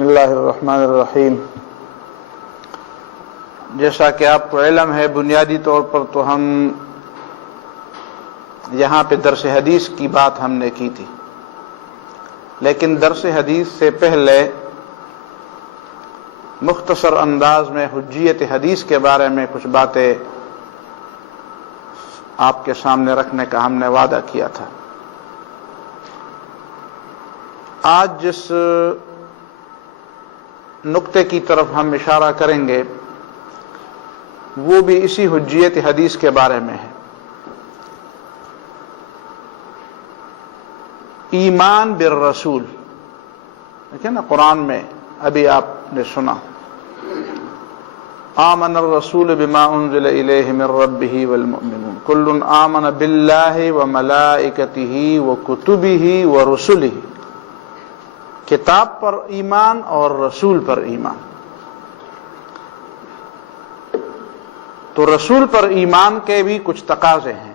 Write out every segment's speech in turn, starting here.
بسم اللہ الرحمن الرحیم۔ جیسا کہ آپ کو علم ہے، بنیادی طور پر تو ہم یہاں پہ درس حدیث کی بات ہم نے کی تھی، لیکن درس حدیث سے پہلے مختصر انداز میں حجیت حدیث کے بارے میں کچھ باتیں آپ کے سامنے رکھنے کا ہم نے وعدہ کیا تھا۔ آج جس نقطے کی طرف ہم اشارہ کریں گے وہ بھی اسی حجیت حدیث کے بارے میں ہے۔ ایمان بالرسول، دیکھیں نا قرآن میں ابھی آپ نے سنا، آمن الرسول بما انزل الیہ من ربہ والمؤمنون کل آمن باللہ وملائکتہ وکتبہ ورسلہ، کتاب پر ایمان اور رسول پر ایمان۔ تو رسول پر ایمان کے بھی کچھ تقاضے ہیں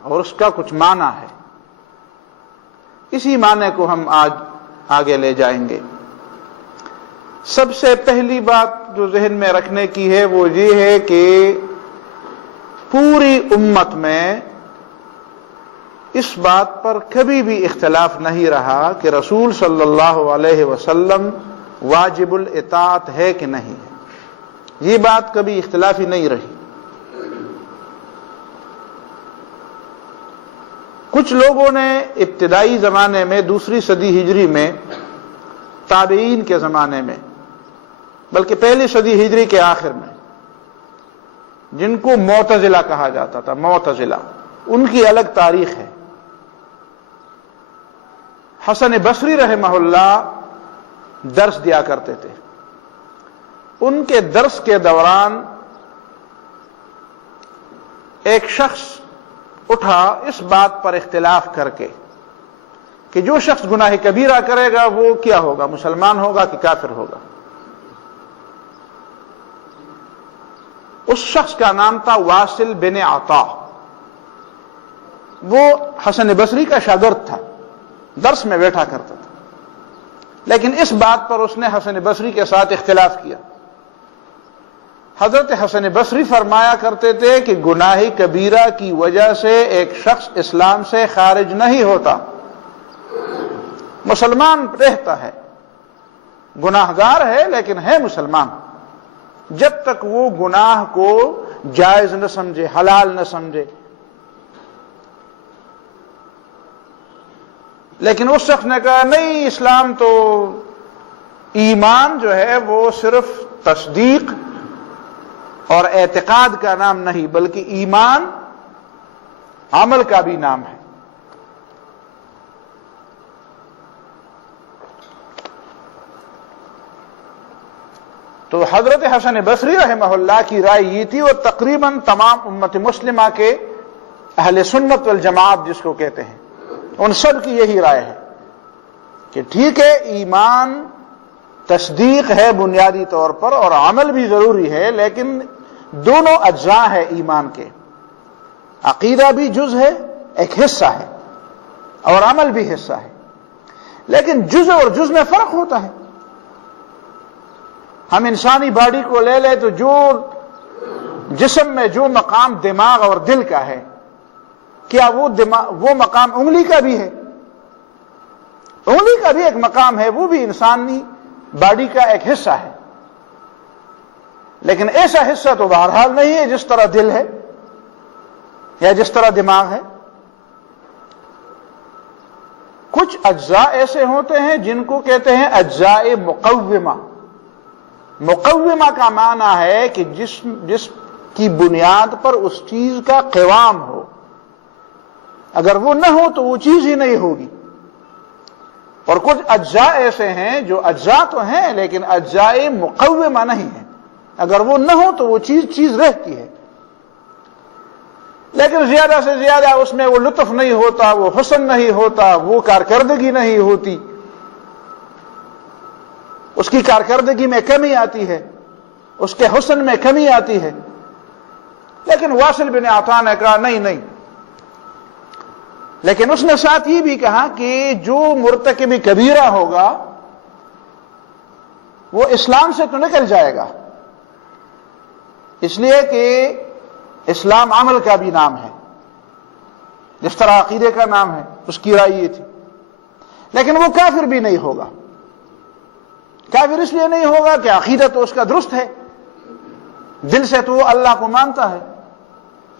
اور اس کا کچھ معنی ہے، اسی معنی کو ہم آج آگے لے جائیں گے۔ سب سے پہلی بات جو ذہن میں رکھنے کی ہے وہ یہ ہے کہ پوری امت میں اس بات پر کبھی بھی اختلاف نہیں رہا کہ رسول صلی اللہ علیہ وسلم واجب الاطاعت ہے کہ نہیں ہے، یہ بات کبھی اختلافی نہیں رہی۔ کچھ لوگوں نے ابتدائی زمانے میں دوسری صدی ہجری میں، تابعین کے زمانے میں، بلکہ پہلی صدی ہجری کے آخر میں، جن کو معتزلہ کہا جاتا تھا، معتزلہ، ان کی الگ تاریخ ہے۔ حسن بصری رحمہ اللہ درس دیا کرتے تھے، ان کے درس کے دوران ایک شخص اٹھا اس بات پر اختلاف کر کے کہ جو شخص گناہ کبیرہ کرے گا وہ کیا ہوگا، مسلمان ہوگا کہ کافر ہوگا۔ اس شخص کا نام تھا واصل بن عطا، وہ حسن بصری کا شاگرد تھا، درس میں بیٹھا کرتا تھا، لیکن اس بات پر اس نے حسن بصری کے ساتھ اختلاف کیا۔ حضرت حسن بصری فرمایا کرتے تھے کہ گناہ کبیرہ کی وجہ سے ایک شخص اسلام سے خارج نہیں ہوتا، مسلمان رہتا ہے، گناہگار ہے لیکن ہے مسلمان، جب تک وہ گناہ کو جائز نہ سمجھے، حلال نہ سمجھے۔ لیکن اس شخص نے کہا نہیں، اسلام تو ایمان جو ہے وہ صرف تصدیق اور اعتقاد کا نام نہیں، بلکہ ایمان عمل کا بھی نام ہے۔ تو حضرت حسن بصری رحمہ اللہ کی رائے یہ تھی، اور تقریباً تمام امت مسلمہ کے اہل سنت والجماعت جس کو کہتے ہیں، ان سب کی یہی رائے ہے کہ ٹھیک ہے، ایمان تصدیق ہے بنیادی طور پر اور عمل بھی ضروری ہے، لیکن دونوں اجزاء ہے ایمان کے، عقیدہ بھی جز ہے، ایک حصہ ہے، اور عمل بھی حصہ ہے، لیکن جز اور جز میں فرق ہوتا ہے۔ ہم انسانی باڈی کو لے لیں تو جو جسم میں جو مقام دماغ اور دل کا ہے، کیا وہ مقام انگلی کا بھی ہے؟ انگلی کا بھی ایک مقام ہے، وہ بھی انسانی باڈی کا ایک حصہ ہے، لیکن ایسا حصہ تو بہرحال نہیں ہے جس طرح دل ہے یا جس طرح دماغ ہے۔ کچھ اجزاء ایسے ہوتے ہیں جن کو کہتے ہیں اجزاء مقومہ۔ مقومہ کا معنی ہے کہ جس کی بنیاد پر اس چیز کا قوام ہو، اگر وہ نہ ہو تو وہ چیز ہی نہیں ہوگی۔ اور کچھ اجزاء ایسے ہیں جو اجزاء تو ہیں لیکن اجزاء مقومہ نہیں ہیں، اگر وہ نہ ہو تو وہ چیز رہتی ہے، لیکن زیادہ سے زیادہ اس میں وہ لطف نہیں ہوتا، وہ حسن نہیں ہوتا، وہ کارکردگی نہیں ہوتی، اس کی کارکردگی میں کمی آتی ہے، اس کے حسن میں کمی آتی ہے۔ لیکن واصل بن عطا نے کہا نہیں، لیکن اس نے ساتھ یہ بھی کہا کہ جو مرتکب کبیرہ ہوگا وہ اسلام سے تو نکل جائے گا، اس لیے کہ اسلام عمل کا بھی نام ہے، جس طرح عقیدے کا نام ہے، اس کی رائے یہ تھی، لیکن وہ کافر بھی نہیں ہوگا۔ کافر اس لیے نہیں ہوگا کہ عقیدہ تو اس کا درست ہے، دل سے تو وہ اللہ کو مانتا ہے،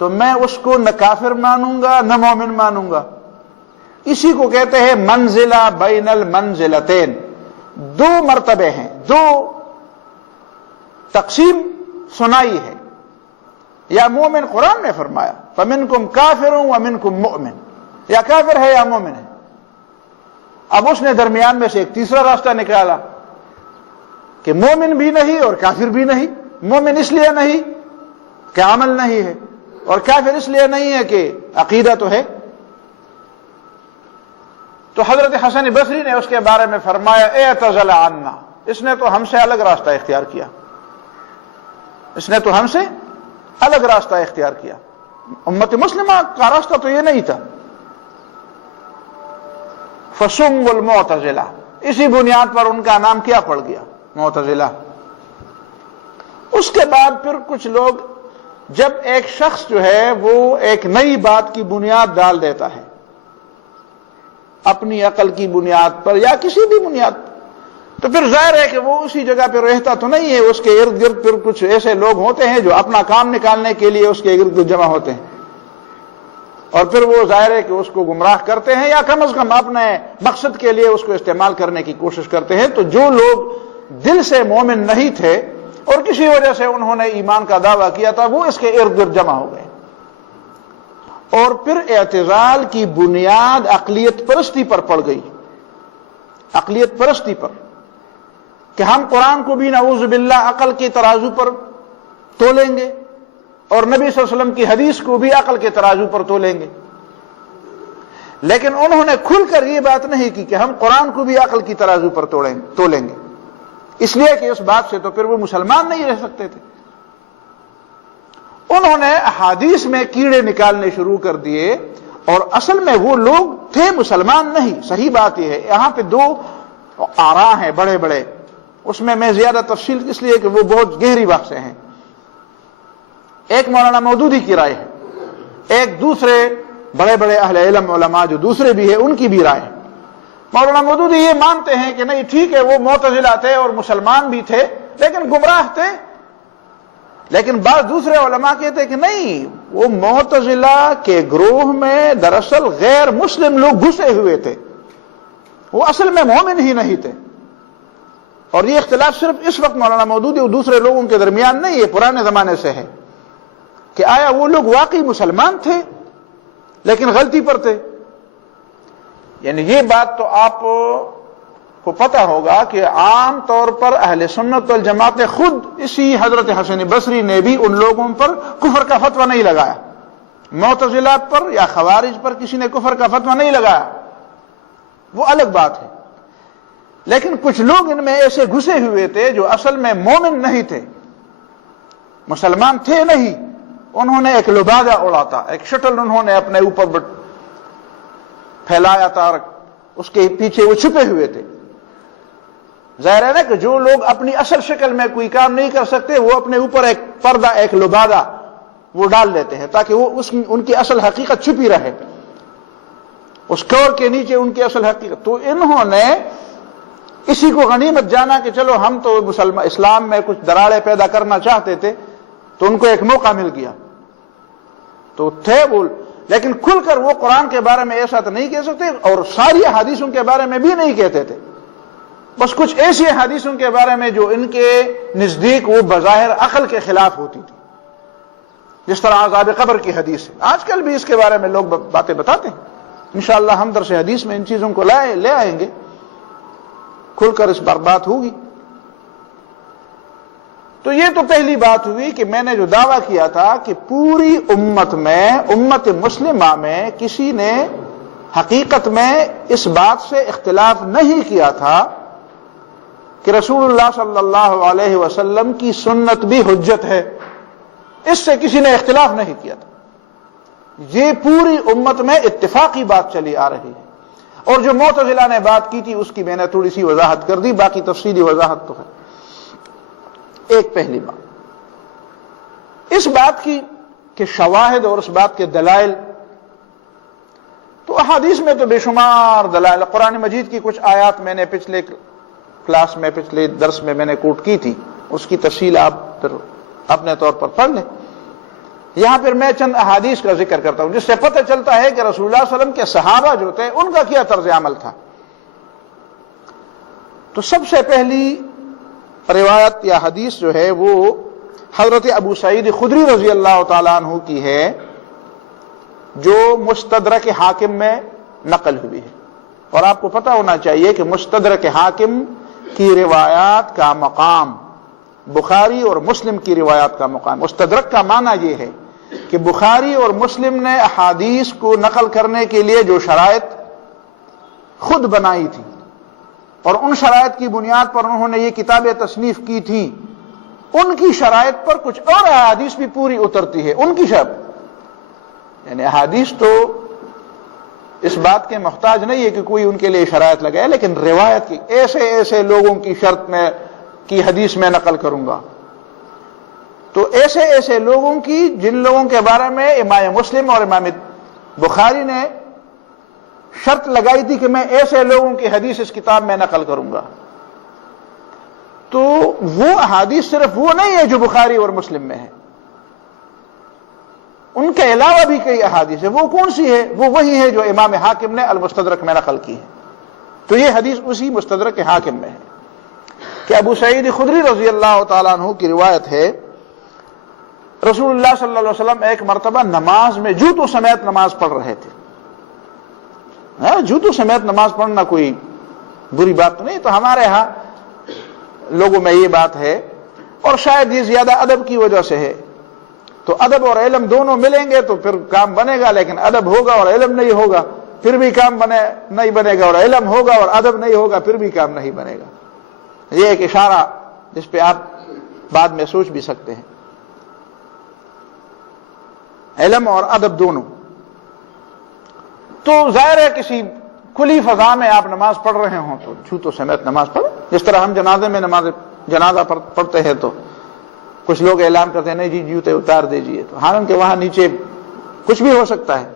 تو میں اس کو نہ کافر مانوں گا نہ مومن مانوں گا۔ اسی کو کہتے ہیں منزلہ بین المنزلتین، دو مرتبے ہیں، دو تقسیم سنائی ہے۔ یا مومن قرآن نے فرمایا فَمِنْكُمْ كَافِرٌ وَمِنْكُمْ مُؤْمِنٌ، یا کافر ہے یا مومن ہے۔ اب اس نے درمیان میں سے ایک تیسرا راستہ نکالا کہ مومن بھی نہیں اور کافر بھی نہیں۔ مومن اس لیے نہیں کہ عمل نہیں ہے، اور کافر اس لیے نہیں ہے کہ عقیدہ تو ہے۔ تو حضرت حسن بصری نے اس کے بارے میں فرمایا اعتزل عنا، اس نے تو ہم سے الگ راستہ اختیار کیا، اس نے تو ہم سے الگ راستہ اختیار کیا۔ امت مسلمہ کا راستہ تو یہ نہیں تھا۔ فسموا المعتزلہ، اسی بنیاد پر ان کا نام کیا پڑ گیا، معتزلہ۔ اس کے بعد پھر کچھ لوگ، جب ایک شخص جو ہے وہ ایک نئی بات کی بنیاد ڈال دیتا ہے اپنی عقل کی بنیاد پر یا کسی بھی بنیاد پر، تو پھر ظاہر ہے کہ وہ اسی جگہ پہ رہتا تو نہیں ہے، اس کے ارد گرد پھر کچھ ایسے لوگ ہوتے ہیں جو اپنا کام نکالنے کے لیے اس کے ارد گرد جمع ہوتے ہیں، اور پھر وہ ظاہر ہے کہ اس کو گمراہ کرتے ہیں، یا کم از کم اپنے مقصد کے لیے اس کو استعمال کرنے کی کوشش کرتے ہیں۔ تو جو لوگ دل سے مومن نہیں تھے اور کسی وجہ سے انہوں نے ایمان کا دعویٰ کیا تھا، وہ اس کے ارد گرد جمع ہو گئے، اور پھر اعتزال کی بنیاد عقلیت پرستی پر پڑ گئی، عقلیت پرستی پر، کہ ہم قرآن کو بھی نعوذ باللہ عقل کے ترازو پر تولیں گے، اور نبی صلی اللہ علیہ وسلم کی حدیث کو بھی عقل کے ترازو پر تولیں گے۔ لیکن انہوں نے کھل کر یہ بات نہیں کی کہ ہم قرآن کو بھی عقل کی ترازو پر تولیں گے، اس لیے کہ اس بات سے تو پھر وہ مسلمان نہیں رہ سکتے تھے۔ انہوں نے احادیث میں کیڑے نکالنے شروع کر دیے، اور اصل میں وہ لوگ تھے مسلمان نہیں۔ صحیح بات یہ ہے، یہاں پہ دو آراء ہیں بڑے بڑے، اس میں زیادہ تفصیل اس لیے کہ وہ بہت گہری بحثیں ہیں۔ ایک مولانا مودودی کی رائے ہے، ایک دوسرے بڑے بڑے اہل علم علماء جو دوسرے بھی ہیں ان کی بھی رائے ہے۔ مولانا مودودی یہ مانتے ہیں کہ نہیں ٹھیک ہے، وہ معتزلہ تھے اور مسلمان بھی تھے لیکن گمراہ تھے، لیکن بعض دوسرے علماء کہتے ہیں کہ نہیں، وہ معتزلہ کے گروہ میں دراصل غیر مسلم لوگ گھسے ہوئے تھے، وہ اصل میں مومن ہی نہیں تھے۔ اور یہ اختلاف صرف اس وقت مولانا مودودی اور دوسرے لوگوں کے درمیان نہیں ہے، پرانے زمانے سے ہے، کہ آیا وہ لوگ واقعی مسلمان تھے لیکن غلطی پر تھے۔ یعنی یہ بات تو آپ کو پتہ ہوگا کہ عام طور پر اہل سنت والجماعت نے خود، اسی حضرت حسن بصری نے بھی ان لوگوں پر کفر کا فتویٰ نہیں لگایا، معتزلہ پر یا خوارج پر کسی نے کفر کا فتویٰ نہیں لگایا، وہ الگ بات ہے۔ لیکن کچھ لوگ ان میں ایسے گھسے ہوئے تھے جو اصل میں مومن نہیں تھے، مسلمان تھے نہیں، انہوں نے ایک لبادہ اڑا تھا، ایک شٹل انہوں نے اپنے اوپر پھیلایا تھا، اور اس کے پیچھے وہ چھپے ہوئے تھے۔ ظاہر ہے نا کہ جو لوگ اپنی اصل شکل میں کوئی کام نہیں کر سکتے، وہ اپنے اوپر ایک پردہ، ایک لبادہ وہ ڈال دیتے ہیں تاکہ وہ ان کی اصل حقیقت چھپی رہے، اس کور کے نیچے ان کی اصل حقیقت۔ تو انہوں نے اسی کو غنیمت جانا کہ چلو ہم تو اسلام میں کچھ دراڑیں پیدا کرنا چاہتے تھے، تو ان کو ایک موقع مل گیا تو تھے وہ، لیکن کھل کر وہ قرآن کے بارے میں ایسا تو نہیں کہہ سکتے، اور ساری حدیثوں کے بارے میں بھی نہیں کہتے تھے، بس کچھ ایسی حدیثوں کے بارے میں جو ان کے نزدیک وہ بظاہر عقل کے خلاف ہوتی تھی، جس طرح عذاب قبر کی حدیث ہے۔ آج کل بھی اس کے بارے میں لوگ باتیں بتاتے ہیں، انشاءاللہ ہم درس حدیث میں ان چیزوں کو لے آئیں گے، کھل کر اس بار بات ہوگی۔ تو یہ تو پہلی بات ہوئی کہ میں نے جو دعویٰ کیا تھا کہ پوری امت میں، امت مسلمہ میں کسی نے حقیقت میں اس بات سے اختلاف نہیں کیا تھا کہ رسول اللہ صلی اللہ علیہ وسلم کی سنت بھی حجت ہے، اس سے کسی نے اختلاف نہیں کیا تھا، یہ پوری امت میں اتفاقی بات چلی آ رہی ہے۔ اور جو معتزلہ نے بات کی تھی اس کی میں نے تھوڑی سی وضاحت کر دی، باقی تفصیلی وضاحت تو ہے۔ ایک پہلی بات اس بات کی کہ شواہد اور اس بات کے دلائل، تو احادیث میں تو بے شمار دلائل، قرآن مجید کی کچھ آیات میں نے پچھلے کلاس میں پچھلے درس میں نے کوٹ کی تھی، اس کی تفصیل آپ پھر اپنے طور پر پڑھ لیں۔ یہاں پھر میں چند احادیث کا ذکر کرتا ہوں جس سے پتہ چلتا ہے کہ رسول اللہ صلی اللہ علیہ وسلم کے صحابہ جو تھے ان کا کیا طرز عمل تھا۔ تو سب سے پہلی روایت یا حدیث جو ہے وہ حضرت ابو سعید خدری رضی اللہ تعالیٰ عنہ کی ہے، جو مستدرک حاکم میں نقل ہوئی ہے۔ اور آپ کو پتہ ہونا چاہیے کہ مستدرک حاکم کی روایات کا مقام بخاری اور مسلم کی روایات کا مقام، مستدرک کا معنی یہ ہے کہ بخاری اور مسلم نے احادیث کو نقل کرنے کے لیے جو شرائط خود بنائی تھی اور ان شرائط کی بنیاد پر انہوں نے یہ کتابیں تصنیف کی تھی، ان کی شرائط پر کچھ اور احادیث بھی پوری اترتی ہے ان کی شرط، یعنی احادیث تو اس بات کے محتاج نہیں ہے کہ کوئی ان کے لیے شرائط لگائے، لیکن روایت کی ایسے لوگوں کی شرط میں کی حدیث میں نقل کروں گا، تو ایسے لوگوں کی جن لوگوں کے بارے میں امام مسلم اور امام بخاری نے شرط لگائی تھی کہ میں ایسے لوگوں کی حدیث اس کتاب میں نقل کروں گا، تو وہ احادیث صرف وہ نہیں ہے جو بخاری اور مسلم میں ہے، ان کے علاوہ بھی کئی احادیث ہے۔ وہ کون سی ہے؟ وہ وہی ہے جو امام حاکم نے المستدرک میں نقل کی ہے۔ تو یہ حدیث اسی مستدرک حاکم میں ہے کہ ابو سعید خدری رضی اللہ تعالیٰ عنہ کی روایت ہے، رسول اللہ صلی اللہ علیہ وسلم ایک مرتبہ نماز میں جوتوں سمیت نماز پڑھ رہے تھے۔ جوتوں سمیت نماز پڑھنا کوئی بری بات تو نہیں، تو ہمارے ہاں لوگوں میں یہ بات ہے، اور شاید یہ زیادہ ادب کی وجہ سے ہے۔ تو ادب اور علم دونوں ملیں گے تو پھر کام بنے گا، لیکن ادب ہوگا اور علم نہیں ہوگا پھر بھی کام نہیں بنے گا، اور علم ہوگا اور ادب نہیں ہوگا پھر بھی کام نہیں بنے گا۔ یہ ایک اشارہ جس پہ آپ بعد میں سوچ بھی سکتے ہیں، علم اور ادب دونوں۔ تو ظاہر ہے کسی کھلی فضا میں آپ نماز پڑھ رہے ہوں تو جوتوں سمیت نماز پڑھیں، جس طرح ہم جنازے میں جنازہ پڑھتے ہیں تو کچھ لوگ اعلان کرتے ہیں نہیں جی جوتے اتار دیجئے، تو حالانکہ وہاں نیچے کچھ بھی ہو سکتا ہے۔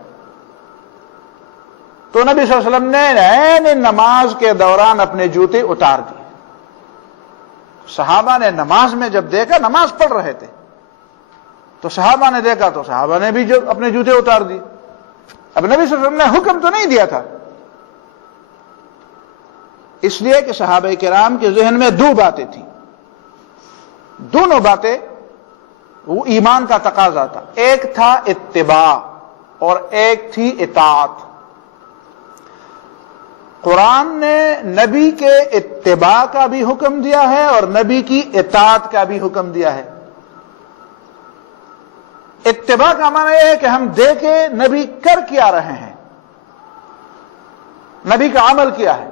تو نبی صلی اللہ علیہ وسلم نے نماز کے دوران اپنے جوتے اتار دیے۔ صحابہ نے نماز میں جب دیکھا، نماز پڑھ رہے تھے تو صحابہ نے دیکھا تو صحابہ نے بھی اپنے جوتے اتار دیے۔ اب نبی صلی اللہ علیہ وسلم نے حکم تو نہیں دیا تھا، اس لیے کہ صحابہ کرام کے ذہن میں دو باتیں تھیں، دونوں باتیں وہ ایمان کا تقاضا تھا، ایک تھا اتباع اور ایک تھی اطاعت۔ قرآن نے نبی کے اتباع کا بھی حکم دیا ہے اور نبی کی اطاعت کا بھی حکم دیا ہے۔ اتباع کا معنی یہ ہے کہ ہم دیکھیں نبی کر کیا رہے ہیں، نبی کا عمل کیا ہے،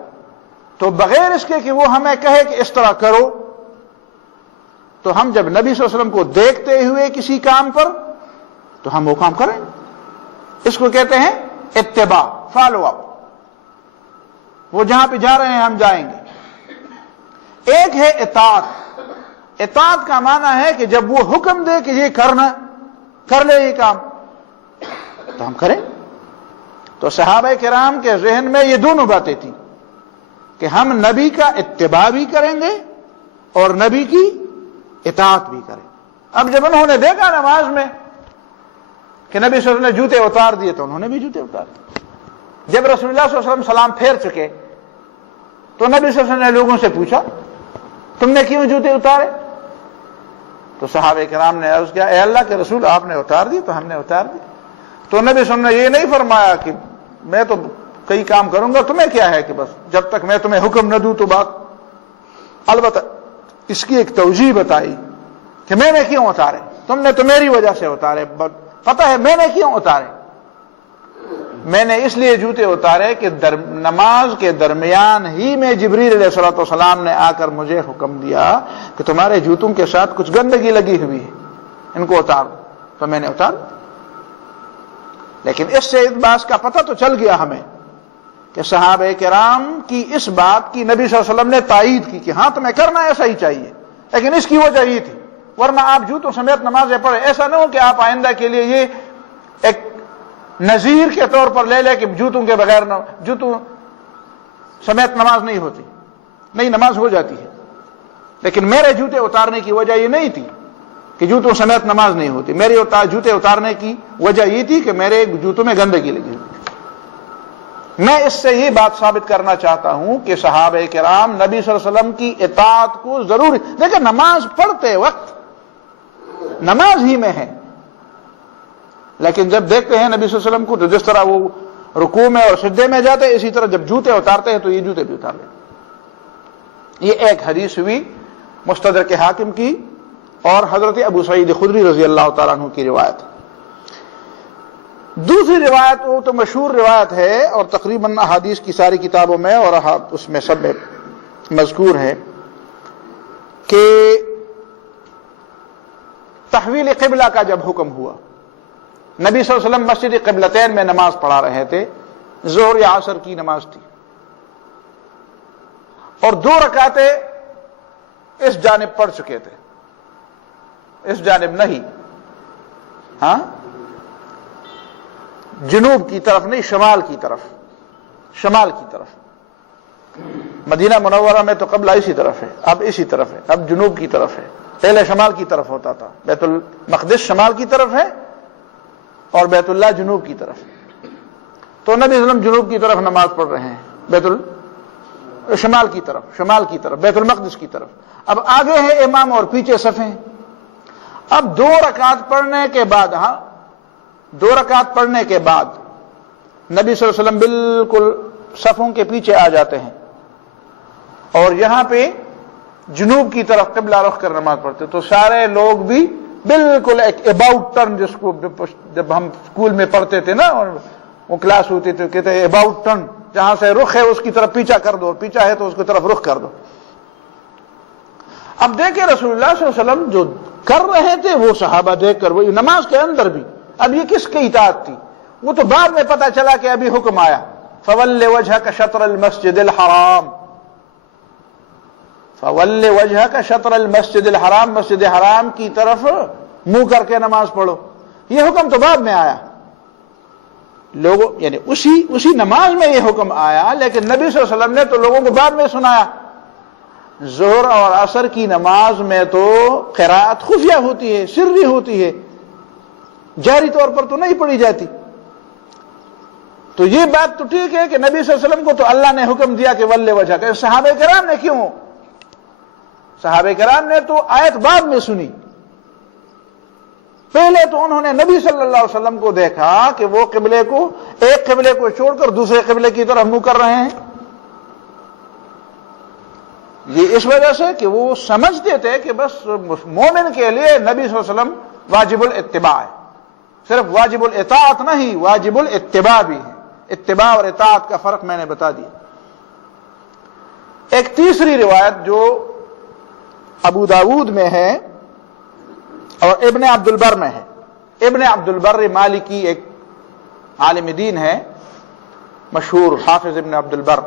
تو بغیر اس کے کہ وہ ہمیں کہے کہ اس طرح کرو، تو ہم جب نبی صلی اللہ علیہ وسلم کو دیکھتے ہوئے کسی کام پر تو ہم وہ کام کریں، اس کو کہتے ہیں اتباع، فالو اپ۔ وہ جہاں پہ جا رہے ہیں ہم جائیں گے۔ ایک ہے اطاعت، اطاعت کا معنی ہے کہ جب وہ حکم دے کہ یہ کرنا، کر لے یہ کام، تو ہم کریں۔ تو صحابہ کرام کے ذہن میں یہ دونوں باتیں تھیں کہ ہم نبی کا اتباع بھی کریں گے اور نبی کی اطاعت بھی کریں۔ اب جب انہوں نے دیکھا نماز میں کہ نبی صلی اللہ علیہ وسلم نے جوتے اتار دیے تو انہوں نے بھی جوتے اتار دیے۔ جب رسول اللہ صلی اللہ علیہ وسلم سلام پھیر چکے تو نبی صلی اللہ علیہ وسلم نے لوگوں سے پوچھا تم نے کیوں جوتے اتارے؟ تو صحابہ کرام نے عرض کیا اے اللہ کے رسول آپ نے اتار دی تو ہم نے اتار دی۔ تو نبی صلی اللہ علیہ وسلم نے یہ نہیں فرمایا کہ میں تو کئی کام کروں گا، تمہیں کیا ہے کہ بس جب تک میں تمہیں حکم نہ دوں تو بات۔ البتہ اس کی ایک توجیہ بتائی کہ میں نے کیوں اتارے، تم نے تو میری وجہ سے اتارے، پتہ ہے میں نے کیوں اتارے؟ میں نے اس لیے جوتے اتارے کہ نماز کے درمیان ہی میں جبریل علیہ الصلوۃ والسلام نے آ کر مجھے حکم دیا کہ تمہارے جوتوں کے ساتھ کچھ گندگی لگی ہوئی ہے، ان کو اتار دو، تو میں نے اتار۔ لیکن اس سے اس بات کا پتہ تو چل گیا ہمیں کہ صحابہ کرام کی اس بات کی نبی صلی اللہ علیہ وسلم نے تائید کی کہ ہاں تمہیں کرنا ایسا ہی چاہیے، لیکن اس کی وجہ یہ تھی، ورنہ آپ جوتوں سمیت نمازیں پڑھیں. ایسا نہ ہو کہ آپ آئندہ کے لیے یہ ایک نذیر کے طور پر لے لے کہ جوتوں کے بغیر جوتوں سمیت نماز نہیں ہوتی. نہیں، نماز ہو جاتی ہے، لیکن میرے جوتے اتارنے کی وجہ یہ نہیں تھی کہ جوتوں سمیت نماز نہیں ہوتی. میرے جوتے اتارنے کی وجہ یہ تھی کہ میرے جوتوں میں گندگی لگی ہوئی. میں اس سے یہ بات ثابت کرنا چاہتا ہوں کہ صحابہ کرام نبی صلی اللہ علیہ وسلم کی اطاعت کو ضرور دیکھیں، نماز پڑھتے وقت نماز ہی میں ہے، لیکن جب دیکھتے ہیں نبی صلی اللہ علیہ وسلم کو تو جس طرح وہ رکوع میں اور سجدے میں جاتے ہیں، اسی طرح جب جوتے اتارتے ہیں تو یہ جوتے بھی اتار لیتے. یہ ایک حدیث ہوئی مستدرک حاکم کی اور حضرت ابو سعید خدری رضی اللہ تعالیٰ عنہ کی روایت. دوسری روایت وہ تو مشہور روایت ہے اور تقریباً احادیث کی ساری کتابوں میں اور اس میں سب میں مذکور ہے کہ تحویل قبلہ کا جب حکم ہوا، نبی صلی اللہ علیہ وسلم مسجد قبلتین میں نماز پڑھا رہے تھے. ظہر یا عصر کی نماز تھی اور 2 رکعتیں اس جانب پڑھ چکے تھے، اس جانب نہیں، ہاں جنوب کی طرف نہیں، شمال کی طرف. شمال کی طرف مدینہ منورہ میں تو قبلہ اسی طرف ہے، اب اسی طرف ہے، اب جنوب کی طرف ہے. پہلے شمال کی طرف ہوتا تھا، بیت المقدس شمال کی طرف ہے اور بیت اللہ جنوب کی طرف ہے. تو نبی صلی اللہ علیہ وسلم جنوب کی طرف نماز پڑھ رہے ہیں، شمال کی طرف بیت المقدس کی طرف. اب آگے ہے امام اور پیچھے صفیں. اب 2 رکعت پڑھنے کے بعد 2 رکعت پڑھنے کے بعد نبی صلی اللہ علیہ وسلم بالکل صفوں کے پیچھے آ جاتے ہیں اور یہاں پہ جنوب کی طرف قبلہ رخ کر نماز پڑھتے. تو سارے لوگ بھی بالکل ایک اباؤٹ ٹرن، جس کو جب ہم اسکول میں پڑھتے تھے نا اور وہ کلاس ہوتی تھی، کہتے ہیں اباؤٹ ٹرن، جہاں سے رخ ہے اس کی طرف پیچھا کر دو، پیچھا ہے تو اس کی طرف رخ کر دو. اب دیکھیں رسول اللہ صلی اللہ علیہ وسلم جو کر رہے تھے وہ صحابہ دیکھ کر، وہ نماز کے اندر بھی. اب یہ کس کی اطاعت تھی؟ وہ تو بعد میں پتا چلا کہ ابھی حکم آیا فَوَلِّ وَجْهَكَ شَطْرَ الْمَسْجِدِ الْحَرَامِ، فَوَلِّ وَجْهَكَ شَطْرَ الْمَسْجِدِ الْحَرَامِ، مسجد حرام کی طرف منہ کر کے نماز پڑھو. یہ حکم تو بعد میں آیا لوگوں، یعنی اسی نماز میں یہ حکم آیا، لیکن نبی صلی اللہ علیہ وسلم نے تو لوگوں کو بعد میں سنایا. ظہر اور عصر کی نماز میں تو قراءت خفیہ ہوتی ہے، سری ہوتی ہے، جاری طور پر تو نہیں پڑھی جاتی. تو یہ بات تو ٹھیک ہے کہ نبی صلی اللہ علیہ وسلم کو تو اللہ نے حکم دیا کہ وَلِّ وَجْهَكَ. صحابہ کرام نے کیوں؟ صحابہ کرام نے تو آیت بعد میں سنی. پہلے تو انہوں نے نبی صلی اللہ علیہ وسلم کو دیکھا کہ وہ ایک قبلے کو چھوڑ کر دوسرے قبلے کی طرف منہ کر رہے ہیں. یہ اس وجہ سے کہ وہ سمجھتے تھے کہ بس مومن کے لیے نبی صلی اللہ علیہ وسلم واجب الاتباع ہے، صرف واجب الاطاعت نہیں، واجب الاتباع بھی ہے. اتباع اور اطاعت کا فرق میں نے بتا دیا. ایک تیسری روایت جو ابو داود میں ہے اور ابن عبد البر میں ہے. ابن عبد البر مالکی ایک عالم دین ہے مشہور، حافظ ابن عبد البر.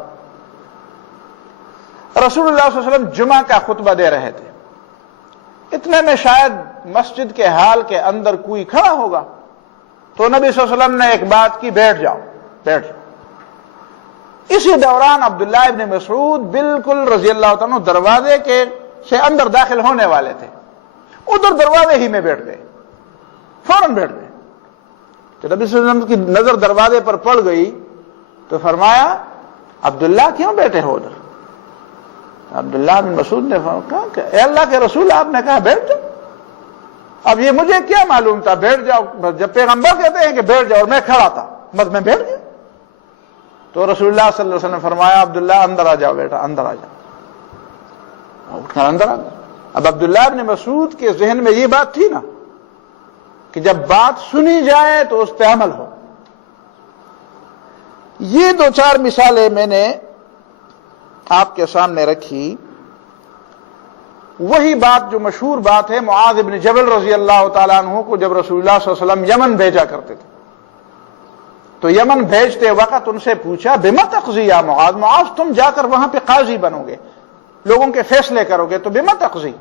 رسول اللہ صلی اللہ علیہ وسلم جمعہ کا خطبہ دے رہے تھے. اتنے میں شاید مسجد کے حال کے اندر کوئی کھڑا ہوگا تو نبی صلی اللہ علیہ وسلم نے ایک بات کی، بیٹھ جاؤ. اسی دوران عبداللہ ابن مسعود بالکل رضی اللہ تعالیٰ دروازے کے سے اندر داخل ہونے والے تھے، ادھر دروازے ہی میں بیٹھ گئے، فوراً بیٹھ گئے. تو نبی صلی اللہ علیہ وسلم کی نظر دروازے پر پڑ گئی تو فرمایا عبداللہ کیوں بیٹھے ہو ادھر؟ عبداللہ بن مسعود نے کہا کہ اے اللہ کے رسول، آپ نے کہا بیٹھ جاؤ. اب یہ مجھے کیا معلوم تھا بیٹھ جاؤ، جب پیغمبر کہتے ہیں کہ بیٹھ جاؤ اور میں کھڑا تھا بس میں بیٹھ گیا. تو رسول اللہ صلی اللہ علیہ وسلم نے فرمایا عبداللہ اندر آ جاؤ بیٹا، اندر آ جاؤ. اٹھ کر اندر آ گیا. اب عبداللہ بن مسعود کے ذہن میں یہ بات تھی نا کہ جب بات سنی جائے تو اس پہ عمل ہو. یہ 2-4 مثالیں میں نے آپ کے سامنے رکھی. وہی بات جو مشہور بات ہے معاذ بن جبل رضی اللہ تعالیٰ عنہ کو جب رسول اللہ صلی اللہ علیہ وسلم یمن بھیجا کرتے تھے تو یمن بھیجتے وقت ان سے پوچھا بما تقضی یا معاذ، معاذ تم جا کر وہاں پہ قاضی بنو گے، لوگوں کے فیصلے کرو گے، تو بما تقضی،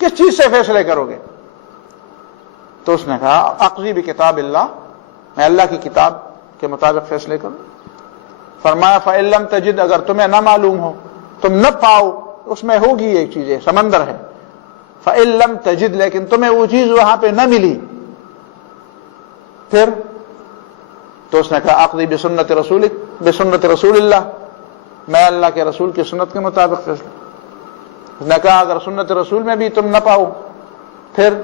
کس چیز سے فیصلے کرو گے؟ تو اس نے کہا اقضی بکتاب اللہ، میں اللہ کی کتاب کے مطابق فیصلے کروں۔ فرمایا فَإِن لَّمْ تَجِدْ، اگر تمہیں نہ معلوم ہو، تم نہ پاؤ، اس میں ہوگی ایک چیز، سمندر ہے، فَإِن لَّمْ تَجِدْ، لیکن تمہیں وہ چیز وہاں پہ نہ ملی، پھر تو اس نے کہا اقضی بسنت رسول اللہ، میں اللہ کے رسول کی سنت کے مطابق فیصلہ۔ اس نے کہا اگر سنت رسول میں بھی تم نہ پاؤ پھر؟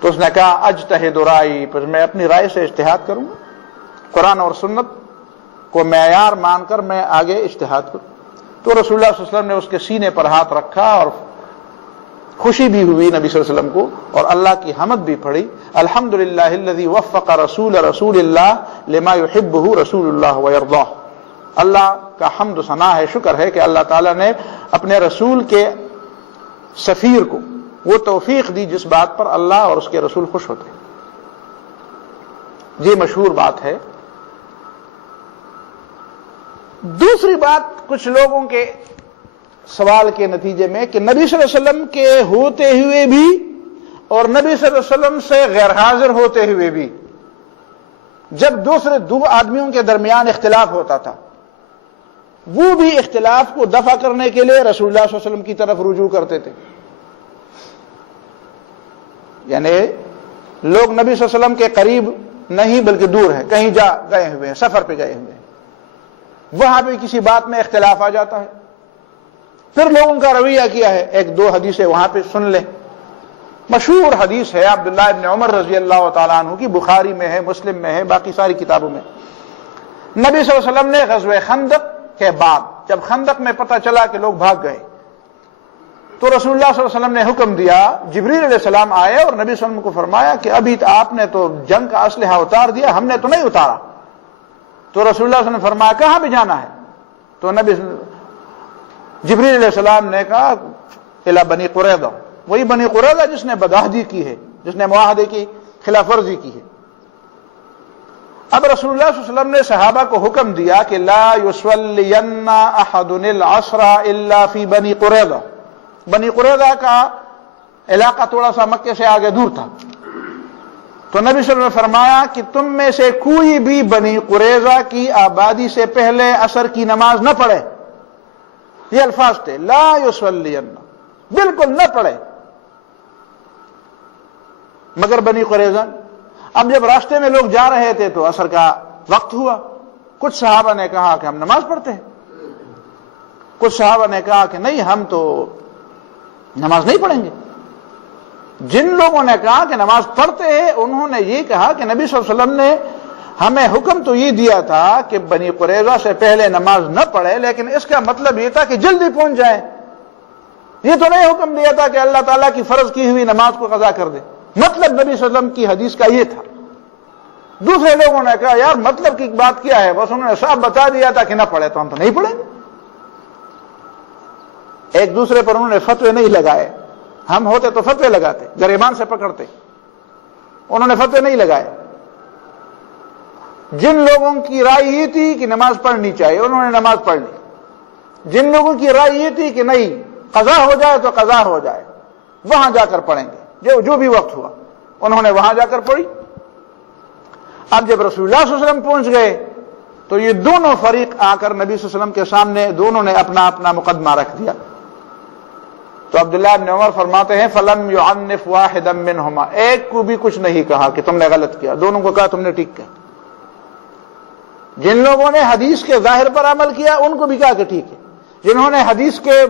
تو اس نے کہا اجتہد رائی، پھر میں اپنی رائے سے اجتہاد کروں گا، قرآن اور سنت کو معیار مان کر میں آگے اجتہاد کروں۔ تو رسول اللہ صلی اللہ علیہ وسلم نے اس کے سینے پر ہاتھ رکھا اور خوشی بھی ہوئی نبی صلی اللہ علیہ وسلم کو، اور اللہ کی حمد بھی پڑھی، الحمدللہ الذی وفق رسول اللہ لما یحبہ رسول اللہ ویرضاہ۔ اللہ کا حمد و ثنا ہے، شکر ہے کہ اللہ تعالیٰ نے اپنے رسول کے سفیر کو وہ توفیق دی جس بات پر اللہ اور اس کے رسول خوش ہوتے ہیں۔ یہ مشہور بات ہے۔ دوسری بات کچھ لوگوں کے سوال کے نتیجے میں کہ نبی صلی اللہ علیہ وسلم کے ہوتے ہوئے بھی اور نبی صلی اللہ علیہ وسلم سے غیر حاضر ہوتے ہوئے بھی جب دوسرے دو آدمیوں کے درمیان اختلاف ہوتا تھا، وہ بھی اختلاف کو دفع کرنے کے لیے رسول اللہ صلی اللہ علیہ وسلم کی طرف رجوع کرتے تھے۔ یعنی لوگ نبی صلی اللہ علیہ وسلم کے قریب نہیں بلکہ دور ہیں، کہیں جا گئے ہوئے ہیں، سفر پہ گئے ہوئے ہیں، وہاں پہ کسی بات میں اختلاف آ جاتا ہے، پھر لوگوں کا رویہ کیا ہے، ایک دو حدیثیں وہاں پہ سن لیں۔ مشہور حدیث ہے عبداللہ ابن عمر رضی اللہ تعالیٰ عنہ کی، بخاری میں ہے، مسلم میں ہے، باقی ساری کتابوں میں۔ نبی صلی اللہ علیہ وسلم نے غزوہ خندق کے بعد جب خندق میں پتہ چلا کہ لوگ بھاگ گئے تو رسول اللہ صلی اللہ علیہ وسلم نے حکم دیا، جبریل علیہ السلام آئے اور نبی صلی اللہ علیہ وسلم کو فرمایا کہ ابھی آپ نے تو جنگ کا اسلحہ اتار دیا، ہم نے تو نہیں اتارا۔ تو رسول اللہ صلی اللہ علیہ وسلم نے فرمایا کہاں بھی جانا ہے؟ تو جبریل علیہ السلام نے کہا الی بنی قریظہ، وہی بنی قریظہ جس نے بدعہدی کی ہے، جس نے معاہدے کی خلاف ورزی کی ہے۔ اب رسول اللہ صلی اللہ علیہ وسلم نے صحابہ کو حکم دیا کہ لا یصلین احد العصر الا فی بنی قریظہ۔ بنی قریظہ کا علاقہ تھوڑا سا مکے سے آگے دور تھا، تو نبی صلی اللہ علیہ وسلم نے فرمایا کہ تم میں سے کوئی بھی بنی قریظہ کی آبادی سے پہلے عصر کی نماز نہ پڑھے۔ یہ الفاظ تھے، لا یصلین، بالکل نہ پڑھے مگر بنی قریظہ۔ اب جب راستے میں لوگ جا رہے تھے تو عصر کا وقت ہوا، کچھ صحابہ نے کہا کہ ہم نماز پڑھتے ہیں، کچھ صحابہ نے کہا کہ نہیں ہم تو نماز نہیں پڑھیں گے۔ جن لوگوں نے کہا کہ نماز پڑھتے ہیں انہوں نے یہ کہا کہ نبی صلی اللہ علیہ وسلم نے ہمیں حکم تو یہ دیا تھا کہ بنی قریظہ سے پہلے نماز نہ پڑھے، لیکن اس کا مطلب یہ تھا کہ جلدی پہنچ جائیں، یہ تو نہیں حکم دیا تھا کہ اللہ تعالیٰ کی فرض کی ہوئی نماز کو قضا کر دے۔ مطلب نبی صلی اللہ علیہ وسلم کی حدیث کا یہ تھا۔ دوسرے لوگوں نے کہا یار مطلب کی بات کیا ہے، بس انہوں نے صاحب بتا دیا تھا کہ نہ پڑھے تو ہم تو نہیں پڑھیں گے۔ ایک دوسرے پر انہوں نے فتوے نہیں لگائے، ہم ہوتے تو فتوے لگاتے، گریبان سے پکڑتے، انہوں نے فتوے نہیں لگائے۔ جن لوگوں کی رائے یہ تھی کہ نماز پڑھنی چاہیے انہوں نے نماز پڑھ لی، جن لوگوں کی رائے یہ تھی کہ نہیں قضا ہو جائے تو قضا ہو جائے، وہاں جا کر پڑھیں گے، جو بھی وقت ہوا انہوں نے وہاں جا کر پڑھی۔ اب جب رسول اللہ صلی اللہ علیہ وسلم پہنچ گئے تو یہ دونوں فریق آ کر نبی صلی اللہ علیہ وسلم کے سامنے دونوں نے اپنا اپنا مقدمہ رکھ دیا۔ تو عبداللہ ابن عمر فرماتے ہیں فلم یعنف واحدا منہما، ایک کو بھی کچھ نہیں کہا کہ تم نے غلط کیا، دونوں کو کہا تم نے ٹھیک کیا۔ جن لوگوں نے حدیث کے ظاہر پر عمل کیا ان کو بھی کہا کہ ٹھیک ہے، جنہوں نے حدیث کے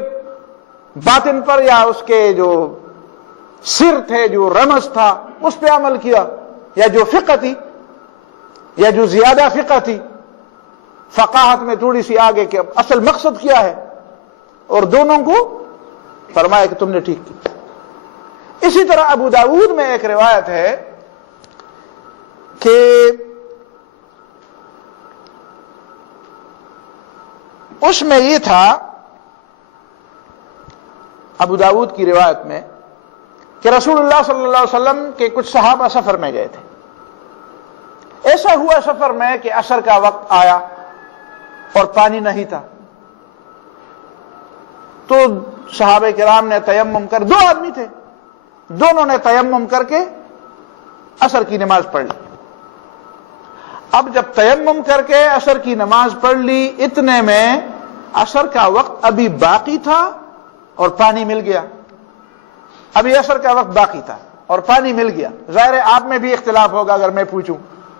باطن پر یا اس کے جو سر تھے، جو رمز تھا اس پہ عمل کیا، یا جو فقہ تھی یا جو زیادہ فقہ تھی، فقاہت میں تھوڑی سی آگے کہ اصل مقصد کیا ہے، اور دونوں کو فرمایا کہ تم نے ٹھیک کی۔ اسی طرح ابو داؤد میں ایک روایت ہے کہ اس میں یہ تھا، ابو داؤد کی روایت میں کہ رسول اللہ صلی اللہ علیہ وسلم کے کچھ صحابہ سفر میں گئے تھے۔ ایسا ہوا سفر میں کہ عصر کا وقت آیا اور پانی نہیں تھا، تو صحابہ کرام نے تیمم کر، دو آدمی تھے دونوں نے تیمم کر کے عصر کی نماز پڑھ لی۔ اب جب تیمم کر کے عصر کی نماز پڑھ لی، اتنے میں عصر کا وقت ابھی باقی تھا اور پانی مل گیا۔ ابھی عصر کا وقت باقی تھا اور پانی مل گیا۔ ظاہر ہے آپ میں بھی اختلاف ہوگا اگر میں پوچھوں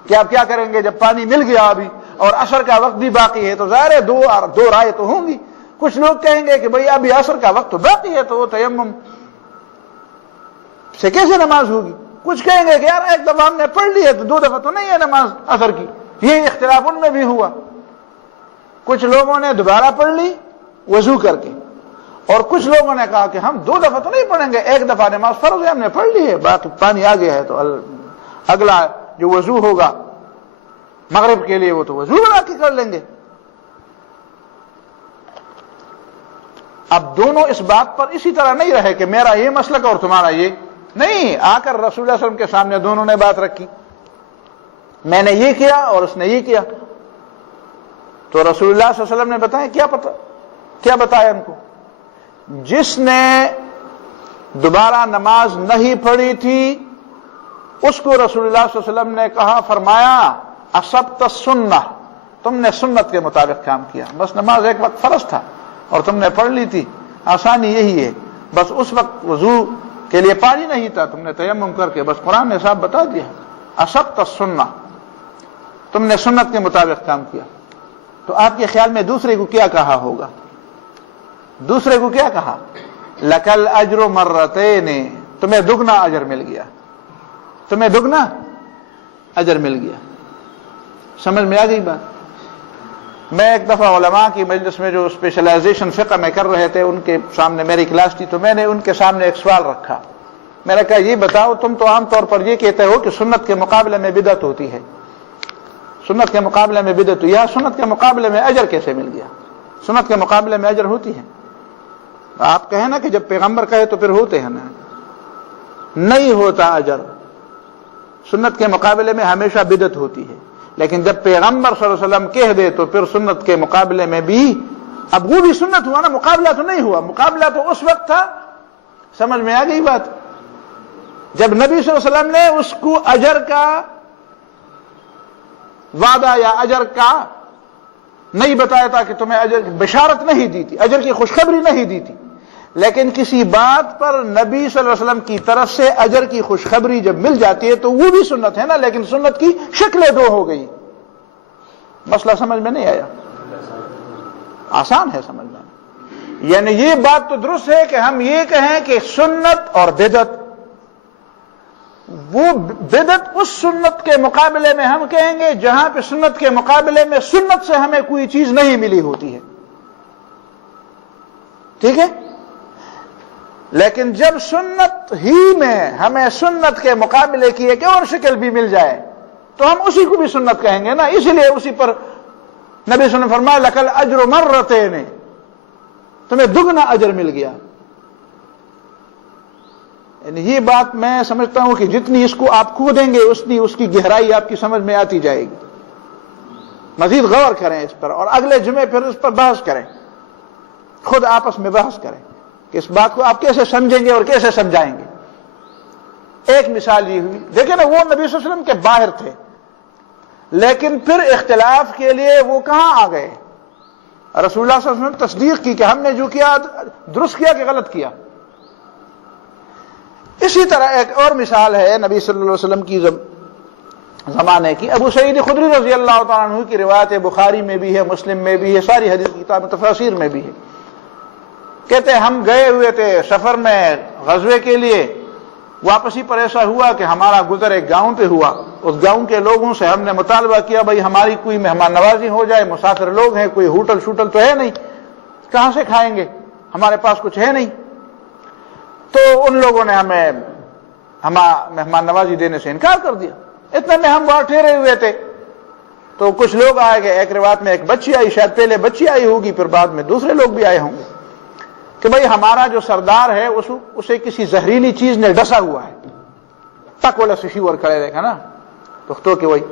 کہ آپ کیا کریں گے جب پانی مل گیا ابھی اور عصر کا وقت بھی باقی ہے، تو ظاہر ہے دو رائے تو ہوں گی۔ کچھ لوگ کہیں گے کہ بھئی ابھی عصر کا وقت تو باقی ہے تو وہ تیمم سے کیسے نماز ہوگی؟ کچھ کہیں گے کہ یار ایک دفعہ ہم نے پڑھ لی ہے تو 2 دفعہ تو نہیں ہے نماز عصر کی۔ یہ اختلاف ان میں بھی ہوا۔ کچھ لوگوں نے دوبارہ پڑھ لی وضو کر کے، اور کچھ لوگوں نے کہا کہ ہم 2 دفعہ تو نہیں پڑھیں گے، ایک دفعہ نماز فرض ہے ہم نے پڑھ لی ہے، باقی پانی آ گیا ہے تو اگلا جو وضو ہوگا مغرب کے لیے وہ تو وضو بنا کے کر لیں گے۔ اب دونوں اس بات پر اسی طرح نہیں رہے کہ میرا یہ مسلک اور تمہارا یہ نہیں، آ کر رسول اللہ صلی اللہ علیہ وسلم کے سامنے دونوں نے بات رکھی، میں نے یہ کیا اور اس نے یہ کیا، تو رسول اللہ صلی اللہ علیہ وسلم نے بتایا کیا بتایا ان کو؟ جس نے دوبارہ نماز نہیں پڑھی تھی اس کو رسول اللہ صلی اللہ علیہ وسلم نے کہا، فرمایا اصبت السنہ، تم نے سنت کے مطابق کام کیا، بس نماز ایک وقت فرض تھا اور تم نے پڑھ لی تھی، آسانی یہی ہے، بس اس وقت وضو کے لیے پانی نہیں تھا، تم نے تیمم کر کے بس قرآن نے صاحب بتا دیا اصبت السنہ، تم نے سنت کے مطابق کام کیا۔ تو آپ کے خیال میں دوسرے کو کیا کہا ہوگا؟ دوسرے کو کیا کہا؟ لکل اجر مرتین، تمہیں دگنا اجر مل گیا، تمہیں دگنا اجر مل گیا۔ سمجھ میں آ گئی بات؟ میں ایک دفعہ علماء کی مجلس میں جو اسپیشلائزیشن فقہ میں کر رہے تھے ان کے سامنے میری کلاس تھی، تو میں نے ان کے سامنے ایک سوال رکھا، میں نے کہا یہ بتاؤ تم تو عام طور پر یہ کہتے ہو کہ سنت کے مقابلے میں بدعت ہوتی ہے، سنت کے مقابلے میں بدعت، یا سنت کے مقابلے میں اجر کیسے مل گیا؟ سنت کے مقابلے میں اجر ہوتی ہے؟ آپ کہیں نا کہ جب پیغمبر کہے تو پھر ہوتے ہیں نا، نہیں ہوتا اجر، سنت کے مقابلے میں ہمیشہ بدعت ہوتی ہے، لیکن جب پیغمبر صلی اللہ علیہ وسلم کہہ دے تو پھر سنت کے مقابلے میں بھی، اب وہ بھی سنت ہوا نا، مقابلہ تو نہیں ہوا، مقابلہ تو اس وقت تھا، سمجھ میں آ گئی بات، جب نبی صلی اللہ علیہ وسلم نے اس کو اجر کا وعدہ یا اجر کا نہیں بتایا تھا کہ تمہیں اجر بشارت نہیں دی تھی، اجر کی خوشخبری نہیں دی تھی، لیکن کسی بات پر نبی صلی اللہ علیہ وسلم کی طرف سے اجر کی خوشخبری جب مل جاتی ہے تو وہ بھی سنت ہے نا، لیکن سنت کی شکلیں 2 ہو گئی۔ مسئلہ سمجھ میں نہیں آیا؟ آسان ہے سمجھنا، یعنی یہ بات تو درست ہے کہ ہم یہ کہیں کہ سنت اور بدعت، وہ بدعت اس سنت کے مقابلے میں ہم کہیں گے جہاں پہ سنت کے مقابلے میں سنت سے ہمیں کوئی چیز نہیں ملی ہوتی ہے، ٹھیک ہے؟ لیکن جب سنت ہی میں ہمیں سنت کے مقابلے کی ایک اور شکل بھی مل جائے تو ہم اسی کو بھی سنت کہیں گے نا، اسی لیے اسی پر نبی صلی اللہ علیہ وسلم فرمایا لکل اجر مرتین، تمہیں دگنا اجر مل گیا۔ یعنی یہ بات میں سمجھتا ہوں کہ جتنی اس کو آپ کھو دیں گے اتنی اس کی گہرائی آپ کی سمجھ میں آتی جائے گی۔ مزید غور کریں اس پر اور اگلے جمعے پھر اس پر بحث کریں، خود آپس میں بحث کریں کہ اس بات کو آپ کیسے سمجھیں گے اور کیسے سمجھائیں گے۔ ایک مثال یہ ہوئی، دیکھیں نا، وہ نبی صلی اللہ علیہ وسلم کے باہر تھے، لیکن پھر اختلاف کے لیے وہ کہاں آ گئے؟ رسول اللہ صلی اللہ علیہ وسلم تصدیق کی کہ ہم نے جو کیا درست کیا کہ غلط کیا۔ اسی طرح ایک اور مثال ہے نبی صلی اللہ علیہ وسلم کی زمانے کی، ابو سعید خدری رضی اللہ تعالیٰ عنہ کی روایت ہے، بخاری میں بھی ہے، مسلم میں بھی ہے، ساری حدیث کی کتاب تفاسیر میں بھی ہے۔ کہتے ہیں ہم گئے ہوئے تھے سفر میں غزوے کے لیے، واپسی پر ایسا ہوا کہ ہمارا گزر ایک گاؤں پہ ہوا، اس گاؤں کے لوگوں سے ہم نے مطالبہ کیا بھائی ہماری کوئی مہمان نوازی ہو جائے، مسافر لوگ ہیں، کوئی ہوٹل شوٹل تو ہے نہیں، کہاں سے کھائیں گے، ہمارے پاس کچھ ہے نہیں۔ تو ان لوگوں نے ہمیں مہمان نوازی دینے سے انکار کر دیا۔ اتنے میں ہم وہاں ٹھہرے ہوئے تھے تو کچھ لوگ آئے گئے، ایک روایت میں ایک بچی آئی، شاید پہلے بچی آئی ہوگی، پھر بعد میں دوسرے لوگ بھی آئے ہوں گے، کہ بھئی ہمارا جو سردار ہے اسے کسی زہریلی چیز نے ڈسا ہوا ہے، تک والا سشیور کھڑے رہے گا نا تو کہ وہی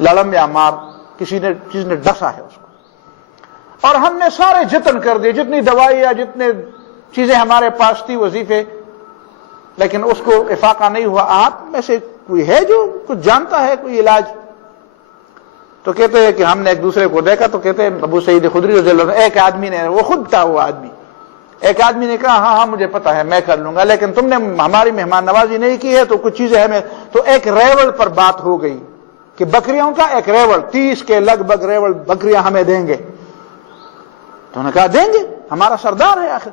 لڑم یا مار کسی نے چیز نے ڈسا ہے اس کو، اور ہم نے سارے جتن کر دیے، جتنی دوائیاں جتنے چیزیں ہمارے پاس تھی، وظیفے لیکن اس کو افاقہ نہیں ہوا. آپ میں سے کوئی ہے جو کچھ جانتا ہے کوئی علاج؟ تو کہتے ہیں کہ ہم نے ایک دوسرے کو دیکھا تو کہتے ہیں ابو سعید خدری رضی اللہ عنہ، ایک آدمی نے، وہ خود تھا وہ آدمی، ایک آدمی نے کہا ہاں مجھے پتا ہے میں کر لوں گا، لیکن تم نے ہماری مہمان نوازی نہیں کی ہے تو کچھ چیزیں ہمیں. تو ایک ریوڑ پر بات ہو گئی کہ بکریوں کا ایک ریوڑ 30 کے لگ بھگ ریوڑ بکریاں ہمیں دیں گے. تو انہوں نے کہا دیں گے، ہمارا سردار ہے آخر.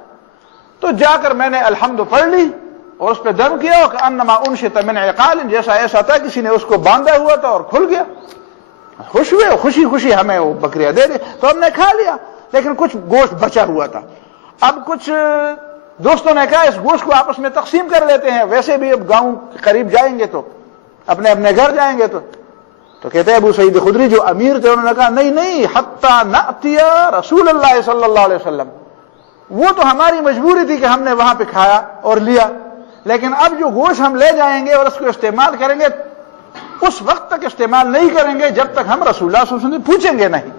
تو جا کر میں نے الحمد پڑھ لی اور اس پہ دم کیا کہ انما انشط من عقال، جیسا ایسا تھا کسی نے اس کو باندھا ہوا تھا اور کھل گیا. خوش ہوئے، خوشی خوشی ہمیں وہ بکریاں دے دی تو ہم نے کھا لیا، لیکن کچھ گوشت بچا ہوا تھا. اب کچھ دوستوں نے کہا اس گوشت کو آپس میں تقسیم کر لیتے ہیں، ویسے بھی اب گاؤں قریب جائیں گے تو اپنے اپنے گھر جائیں گے. تو کہتے ہیں ابو سعید خدری جو امیر تھے انہوں نے کہا نہیں نہیں، حتی نأتی رسول اللہ صلی اللہ علیہ وسلم، وہ تو ہماری مجبوری تھی کہ ہم نے وہاں پہ کھایا اور لیا، لیکن اب جو گوشت ہم لے جائیں گے اور اس کو استعمال کریں گے اس وقت تک استعمال نہیں کریں گے جب تک ہم رسول اللہ صلی اللہ علیہ وسلم سے پوچھیں گے نہیں.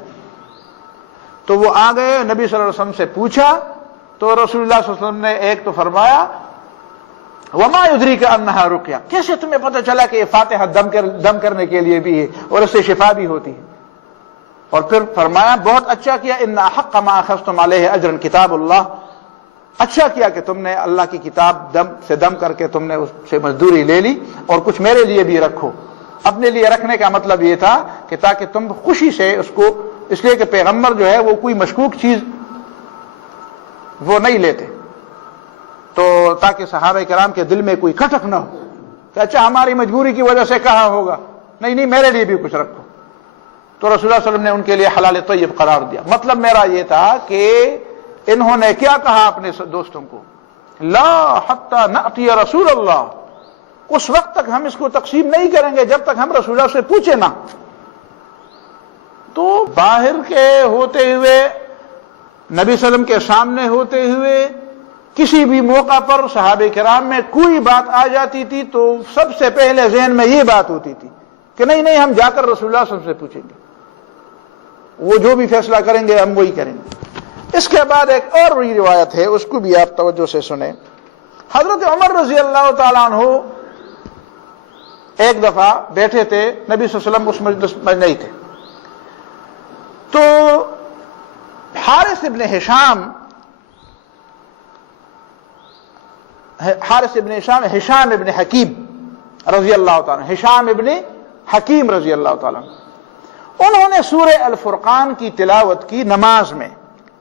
تو وہ آ گئے، نبی صلی اللہ علیہ وسلم سے پوچھا تو رسول اللہ صلی اللہ علیہ وسلم نے ایک تو فرمایا وما یدریک انہا رقیہ، کیسے تمہیں پتہ چلا کہ یہ فاتحہ دم کرنے کے لیے بھی ہے اور اس سے شفا بھی ہوتی ہے. اور پھر فرمایا بہت اچھا کیا، ان احق ما اخذتم علیہ اجرا کتاب اللہ، اچھا کیا کہ تم نے اللہ کی کتاب دم کر کے تم نے اس سے مزدوری لے لی اور کچھ میرے لیے بھی رکھو. اپنے لیے رکھنے کا مطلب یہ تھا کہ تاکہ تم خوشی سے اس کو، اس لیے کہ پیغمبر جو ہے وہ کوئی مشکوک چیز وہ نہیں لیتے، تو تاکہ صحابہ کرام کے دل میں کوئی کھٹک نہ ہو کہ اچھا ہماری مجبوری کی وجہ سے کہا ہوگا، نہیں نہیں میرے لیے بھی کچھ رکھو. تو رسول اللہ صلی اللہ علیہ وسلم نے ان کے لیے حلال طیب قرار دیا. مطلب میرا یہ تھا کہ انہوں نے کیا کہا اپنے دوستوں کو، لا حتی نأتی رسول اللہ، اس وقت تک ہم اس کو تقسیم نہیں کریں گے جب تک ہم رسول اللہ سے پوچھیں نہ. تو باہر کے ہوتے ہوئے، نبی صلی اللہ علیہ وسلم کے سامنے ہوتے ہوئے، کسی بھی موقع پر صحابہ کرام میں کوئی بات آ جاتی تھی تو سب سے پہلے ذہن میں یہ بات ہوتی تھی کہ نہیں نہیں ہم جا کر رسول اللہ صلی اللہ علیہ وسلم سے پوچھیں گے، وہ جو بھی فیصلہ کریں گے ہم وہی کریں گے. اس کے بعد ایک اور روایت ہے، اس کو بھی آپ توجہ سے سنیں. حضرت عمر رضی اللہ تعالیٰ عنہ ایک دفعہ بیٹھے تھے، نبی صلی اللہ علیہ وسلم اس مجلس میں نہیں تھے، تو حارث ابن ہشام ابن حکیم رضی اللہ تعالیٰ، ہشام ابن حکیم رضی اللہ تعالیٰ، انہوں نے سورہ الفرقان کی تلاوت کی نماز میں،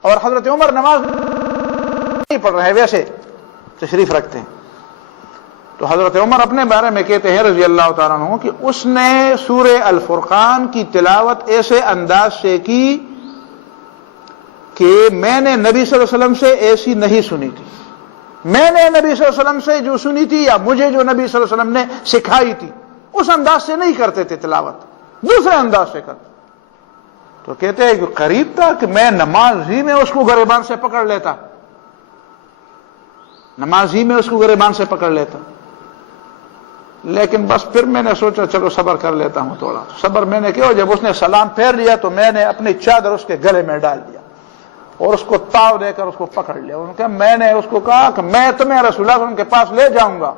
اور حضرت عمر نماز نہیں پڑھ رہے ہیں، ویسے تشریف رکھتے ہیں. تو حضرت عمر اپنے بارے میں کہتے ہیں رضی اللہ تعالیٰ عنہ کہ اس نے سورہ الفرقان کی تلاوت ایسے انداز سے کی کہ میں نے نبی صلی اللہ علیہ وسلم سے ایسی نہیں سنی تھی. میں نے نبی صلی اللہ علیہ وسلم سے جو سنی تھی یا مجھے جو نبی صلی اللہ علیہ وسلم نے سکھائی تھی اس انداز سے نہیں کرتے تھے تلاوت، دوسرے انداز سے کرتے. تو کہتے ہیں کہ قریب تھا کہ میں نماز ہی میں اس کو گریبان سے پکڑ لیتا، نماز ہی میں اس کو گریبان سے پکڑ لیتا. لیکن بس پھر میں نے سوچا چلو صبر کر لیتا ہوں تھوڑا. صبر میں نے کیا، جب اس نے سلام پھیر لیا تو میں نے اپنی چادر اس کے گلے میں ڈال دیا اور اس کو تاؤ دے کر اس کو پکڑ لیا. انہوں نے کہا، میں نے اس کو کہا کہ میں تمہیں رسول اللہ صلی اللہ علیہ وسلم کے پاس لے جاؤں گا.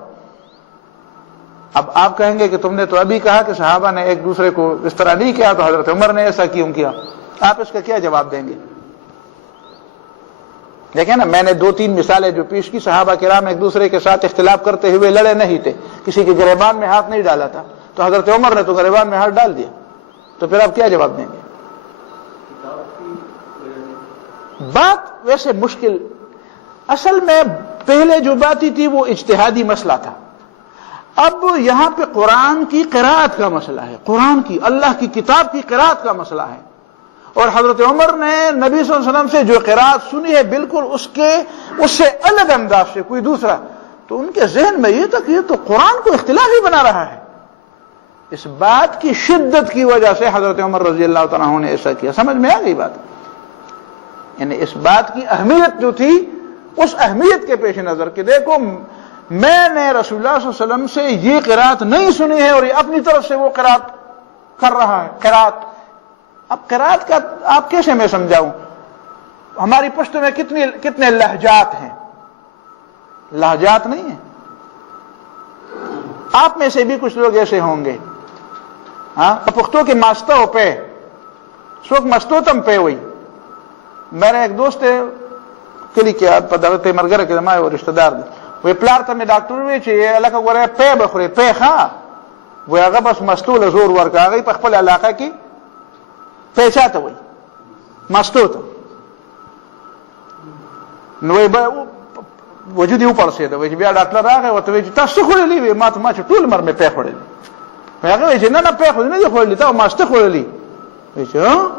اب آپ کہیں گے کہ تم نے تو ابھی کہا کہ صحابہ نے ایک دوسرے کو اس طرح نہیں کیا، تو حضرت عمر نے ایسا کیوں کیا؟ آپ اس کا کیا جواب دیں گے؟ دیکھیں نا، میں نے 2-3 مثالیں جو پیش کی، صحابہ کرام ایک دوسرے کے ساتھ اختلاف کرتے ہوئے لڑے نہیں تھے، کسی کے گریبان میں ہاتھ نہیں ڈالا تھا. تو حضرت عمر نے تو گریبان میں ہاتھ ڈال دیا. تو پھر آپ کیا جواب دیں گے؟ بات ویسے مشکل، اصل میں پہلے جو باتیں تھی وہ اجتہادی مسئلہ تھا. اب یہاں پہ قرآن کی قراءت کا مسئلہ ہے، قرآن کی، اللہ کی کتاب کی قراءت کا مسئلہ ہے. اور حضرت عمر نے نبی صلی اللہ علیہ وسلم سے جو قراءت سنی ہے بالکل اس سے الگ انداز سے کوئی دوسرا، تو ان کے ذہن میں یہ تھا کہ یہ تو قرآن کو اختلافی بنا رہا ہے. اس بات کی شدت کی وجہ سے حضرت عمر رضی اللہ تعالیٰ عنہ نے ایسا کیا. سمجھ میں آ گئی بات؟ یعنی اس بات کی اہمیت جو تھی، اس اہمیت کے پیش نظر کہ دیکھو میں نے رسول اللہ صلی اللہ علیہ وسلم سے یہ قراءت نہیں سنی ہے اور یہ اپنی طرف سے وہ قراءت کر رہا ہے. قراءت، اب قراءت کا آپ کیسے میں سمجھاؤں؟ ہماری پشتو میں کتنے لہجات ہیں؟ لہجات نہیں ہیں. آپ میں سے بھی کچھ لوگ ایسے ہوں گے ہاں پختو کے ماستا ہو پہ سوک مستو تم پہ ہوئی میرے ایک دوست ہے کلی کیا پدغت مرگر کے زمانے وہ رشتہ دار وہ پلار تھا میں ڈاکٹر ہوئے چاہیے اللہ کا گورے پے بخورے پے خواہ وہ اگر بس مستو لزور ورک آگئی پخپل علاقہ کی پیچاتا ہوئی مستو تا نوی وجودی اوپر سے دا ویچ بیا ڈاکٹر آگئی و تو ویچ تا سو خوڑی لی وی ما تو ما چو طول مر میں پے خوڑی لی اگر ویچ نا پے خوڑی نا خوڑی لی تا و ماستا خوڑی لی ویچ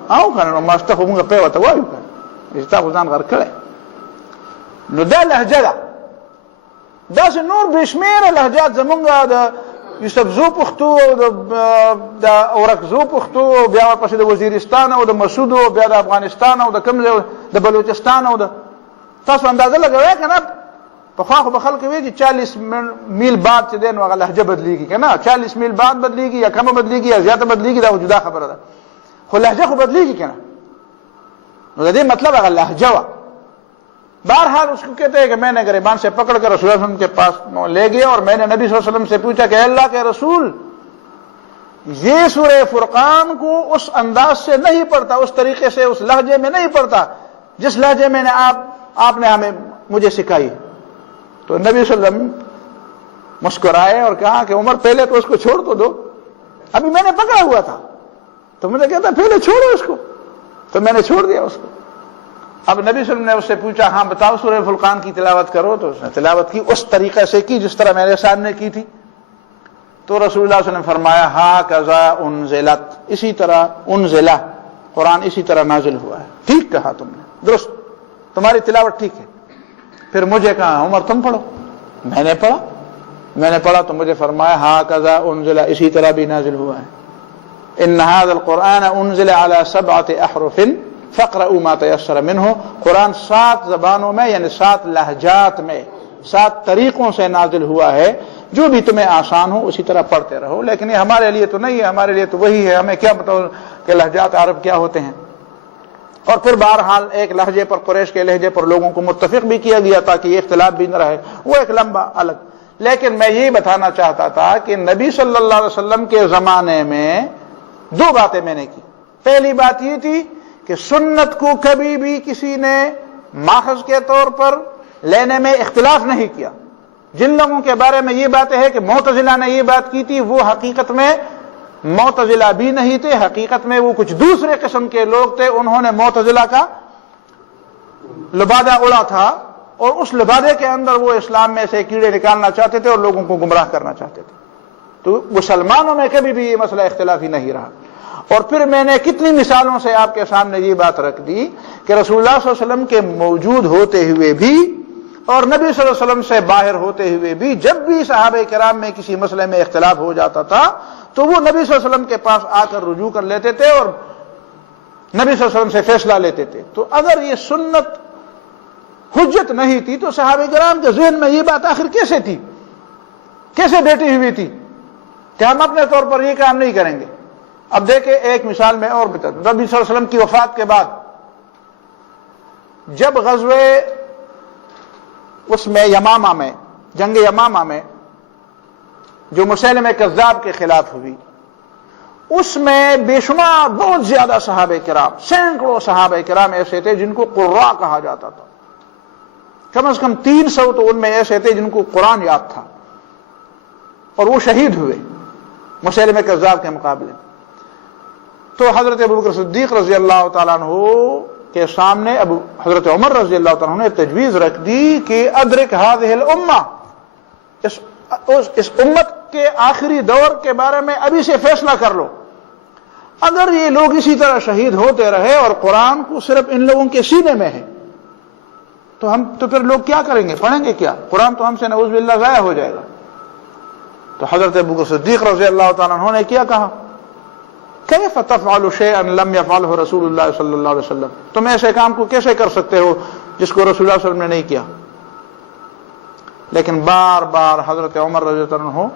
آو کانا ماستا خوڑی پے و تا وایو کانا ویچ تا خوزان غر کڑے نو دا لحجه دا دا سے نور بشمیر لحجات زمونگا دا یوسف زو پختو دا اورکزو پختو بیا پس دا وزیرستان او دا مسودو بیا دا افغانستان او دا کمزے دا بلوچستان او دا تاسو اندازہ لگوئے کہ نا پخواخو بخل کے وی 40 میل بعد سے دین وغا لحجہ بدلی گی کہ نا 40 میل بعد بدلی گی یا کم بدلی گی یا زیادہ بدلی گی دا جدا خبر دا خو لحجہ خو بدلی گی کہ نا دا مطلب اگر لحجہ وا بہرحال اس کو کہتے ہیں کہ میں نے گریبان سے پکڑ کر رسول اللہ علیہ وسلم کے پاس لے گیا اور میں نے نبی صلی اللہ علیہ وسلم سے پوچھا کہ اللہ کے رسول یہ سورہ فرقان کو اس انداز سے نہیں پڑھتا اس طریقے سے اس لہجے میں نہیں پڑھتا جس لہجے میں نے آپ نے ہمیں مجھے سکھائی تو نبی صلی اللہ علیہ وسلم مسکرائے اور کہا کہ عمر پہلے تو اس کو چھوڑ تو دو ابھی میں نے پکڑا ہوا تھا تو مجھے کہتا پہلے چھوڑو اس کو تو میں نے چھوڑ دیا اس کو اب نبی صلی اللہ علیہ وسلم نے اس سے پوچھا ہاں بتاؤ سورہ فرقان کی تلاوت کرو تو اس نے تلاوت کی اس طریقے سے کی جس طرح میرے سامنے کی تھی تو رسول اللہ صلی اللہ علیہ وسلم نے فرمایا ہا کذا انزلت اسی طرح انزلہ قرآن اسی طرح نازل ہوا ہے ٹھیک کہا تم نے درست تمہاری تلاوت ٹھیک ہے پھر مجھے کہا عمر تم پڑھو میں نے پڑھا تو مجھے فرمایا ہا کذا انزلہ اسی طرح بھی نازل ہوا ہے ان هذا القرآن انزل على 7 احرف فقرؤوا ما تيسر منه قرآن 7 زبانوں میں یعنی 7 لہجات میں 7 طریقوں سے نازل ہوا ہے جو بھی تمہیں آسان ہو اسی طرح پڑھتے رہو لیکن یہ ہمارے لیے تو نہیں ہے ہمارے لیے تو وہی ہے ہمیں کیا بتاؤ کہ لہجات عرب کیا ہوتے ہیں اور پھر بہرحال ایک لہجے پر قریش کے لہجے پر لوگوں کو متفق بھی کیا گیا تاکہ یہ اختلاف بھی نہ رہے وہ ایک لمبا الگ لیکن میں یہ بتانا چاہتا تھا کہ نبی صلی اللہ علیہ وسلم کے زمانے میں 2 باتیں میں نے کی پہلی بات یہ تھی کہ سنت کو کبھی بھی کسی نے ماخذ کے طور پر لینے میں اختلاف نہیں کیا جن لوگوں کے بارے میں یہ باتیں ہے کہ معتزلہ نے یہ بات کی تھی وہ حقیقت میں معتزلہ بھی نہیں تھے حقیقت میں وہ کچھ دوسرے قسم کے لوگ تھے انہوں نے معتزلہ کا لبادہ اڑا تھا اور اس لبادے کے اندر وہ اسلام میں سے کیڑے نکالنا چاہتے تھے اور لوگوں کو گمراہ کرنا چاہتے تھے تو مسلمانوں میں کبھی بھی یہ مسئلہ اختلافی نہیں رہا اور پھر میں نے کتنی مثالوں سے آپ کے سامنے یہ بات رکھ دی کہ رسول اللہ صلی اللہ علیہ وسلم کے موجود ہوتے ہوئے بھی اور نبی صلی اللہ علیہ وسلم سے باہر ہوتے ہوئے بھی جب بھی صحابہ کرام میں کسی مسئلے میں اختلاف ہو جاتا تھا تو وہ نبی صلی اللہ علیہ وسلم کے پاس آ کر رجوع کر لیتے تھے اور نبی صلی اللہ علیہ وسلم سے فیصلہ لیتے تھے تو اگر یہ سنت حجت نہیں تھی تو صحابہ کرام کے ذہن میں یہ بات آخر کیسے تھی کیسے بیٹھی ہوئی تھی کہ ہم اپنے طور پر یہ کام نہیں کریں گے اب دیکھیں ایک مثال میں اور بتا دوں نبی صلی اللہ علیہ وسلم کی وفات کے بعد جب غزوے اس میں یمامہ میں جنگ یمامہ میں جو مسیلمہ کذاب کے خلاف ہوئی اس میں بے شمار بہت زیادہ صحابہ کرام سینکڑوں صحابہ کرام ایسے تھے جن کو قراء کہا جاتا تھا کم از کم 300 تو ان میں ایسے تھے جن کو قرآن یاد تھا اور وہ شہید ہوئے مسیلمہ کذاب کے مقابلے میں تو حضرت ابوبکر صدیق رضی اللہ تعالیٰ عنہ کے سامنے حضرت عمر رضی اللہ تعالیٰ عنہ نے تجویز رکھ دی کہ ادرک هذه الامہ اس امت کے آخری دور کے بارے میں ابھی سے فیصلہ کر لو اگر یہ لوگ اسی طرح شہید ہوتے رہے اور قرآن کو صرف ان لوگوں کے سینے میں ہے تو پھر لوگ کیا کریں گے پڑھیں گے کیا قرآن تو ہم سے نعوذ باللہ ضائع ہو جائے گا تو حضرت ابوبکر صدیق رضی اللہ تعالیٰ عنہ نے کیا کہا کیف تفعل شیئا لم يفعله رسول اللہ صلی اللہ علیہ وسلم تم ایسے کام کو کیسے کر سکتے ہو جس کو رسول اللہ صلی اللہ علیہ وسلم نے نہیں کیا لیکن بار بار حضرت عمر رضی اللہ عنہ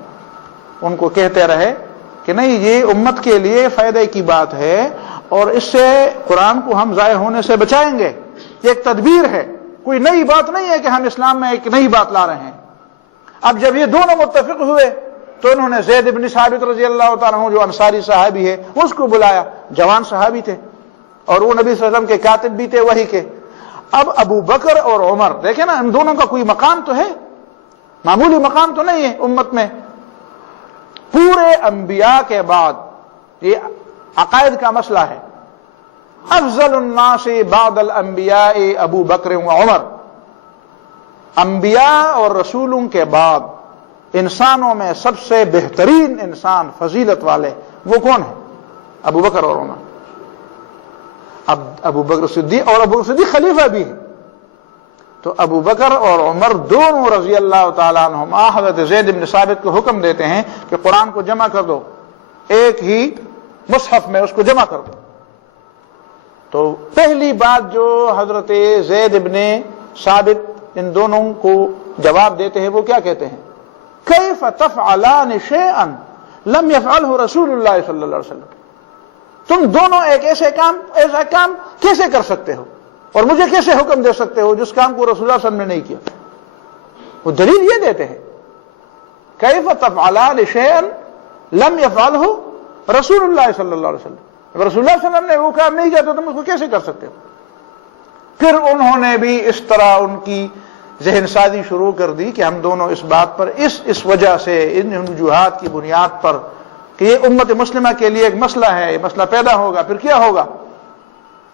ان کو کہتے رہے کہ نہیں یہ امت کے لیے فائدے کی بات ہے اور اس سے قرآن کو ہم ضائع ہونے سے بچائیں گے یہ ایک تدبیر ہے کوئی نئی بات نہیں ہے کہ ہم اسلام میں ایک نئی بات لا رہے ہیں اب جب یہ دونوں متفق ہوئے تو انہوں نے زید بن ثابت رضی اللہ تعالیٰ عنہ جو انصاری صحابی ہے اس کو بلایا، جوان صحابی تھے اور وہ نبی صلی اللہ علیہ وسلم کے کاتب بھی تھے وحی کے۔ اب ابو بکر اور عمر دیکھیں نا، ان دونوں کا کوئی مقام تو ہے، معمولی مقام تو نہیں ہے امت میں۔ پورے انبیاء کے بعد یہ عقائد کا مسئلہ ہے، افضل الناس بعد الانبیاء ابو بکر و عمر، انبیاء اور رسولوں کے بعد انسانوں میں سب سے بہترین انسان، فضیلت والے، وہ کون ہیں؟ ابو بکر اور عمر۔ اب ابو بکر صدیق، اور ابو بکر صدیق خلیفہ بھی ہے، تو ابو بکر اور عمر دونوں رضی اللہ تعالیٰ عنہما حضرت زید بن ثابت کو حکم دیتے ہیں کہ قرآن کو جمع کر دو، ایک ہی مصحف میں اس کو جمع کر دو۔ تو پہلی بات جو حضرت زید بن ثابت ان دونوں کو جواب دیتے ہیں وہ کیا کہتے ہیں؟ کیف تفعلان شیئا لم یفعلہ رسول اللہ صلی اللہ علیہ وسلم، تم دونوں ایک ایسا کام کیسے کر سکتے ہو اور مجھے کیسے حکم دے سکتے ہو جس کام کو رسول اللہ صلی اللہ علیہ وسلم نے نہیں کیا؟ وہ دلیل یہ دیتے ہیں، کیف تفعلان شیئا لم یفعلہ رسول اللہ صلی اللہ علیہ وسلم، رسول اللہ صلی اللہ علیہ وسلم نے وہ کام نہیں کیا تو تم اس کو کیسے کر سکتے ہو؟ پھر انہوں نے بھی اس طرح ان کی ذہن سازی شروع کر دی کہ ہم دونوں اس بات پر اس وجہ سے ان وجوہات کی بنیاد پر کہ یہ امت مسلمہ کے لیے ایک مسئلہ ہے، یہ مسئلہ پیدا ہوگا، پھر کیا ہوگا؟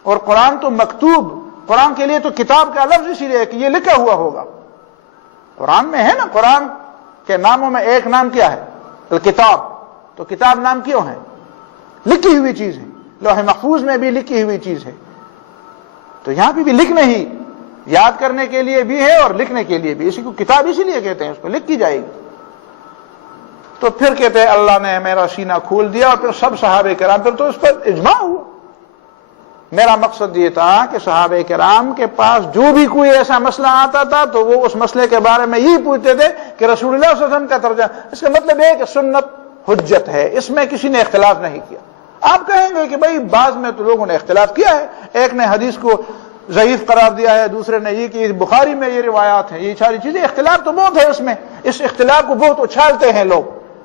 اور قرآن تو مکتوب، قرآن کے لیے تو کتاب کا لفظ اسی لیے ہے کہ یہ لکھا ہوا ہوگا، قرآن میں ہے نا، قرآن کے ناموں میں ایک نام کیا ہے؟ الکتاب۔ تو کتاب نام کیوں ہے؟ لکھی ہوئی چیز ہے، لوح محفوظ میں بھی لکھی ہوئی چیز ہے، تو یہاں پہ بھی لکھنے ہی، یاد کرنے کے لیے بھی ہے اور لکھنے کے لیے بھی، اسی کو کتاب اسی لیے کہتے ہیں، اس کو لکھ کی جائے گی۔ تو پھر کہتے ہیں اللہ نے میرا سینہ کھول دیا، اور پھر سب صحابہ کرام، پھر تو اس پر اجماع ہوا۔ میرا مقصد یہ تھا کہ صحابہ کرام کے پاس جو بھی کوئی ایسا مسئلہ آتا تھا تو وہ اس مسئلے کے بارے میں یہی پوچھتے تھے کہ رسول اللہ صلی اللہ علیہ وسلم کا ترجمہ، اس کا مطلب ہے کہ سنت حجت ہے، اس میں کسی نے اختلاف نہیں کیا۔ آپ کہیں گے کہ بھائی بعض میں تو لوگوں نے اختلاف کیا ہے، ایک نے حدیث کو ضعیف قرار دیا ہے، دوسرے نے یہ کہ بخاری میں یہ روایات ہیں، یہ ساری چیزیں، اختلاف تو بہت ہے اس میں، اس اختلاف کو بہت اچھالتے ہیں لوگ،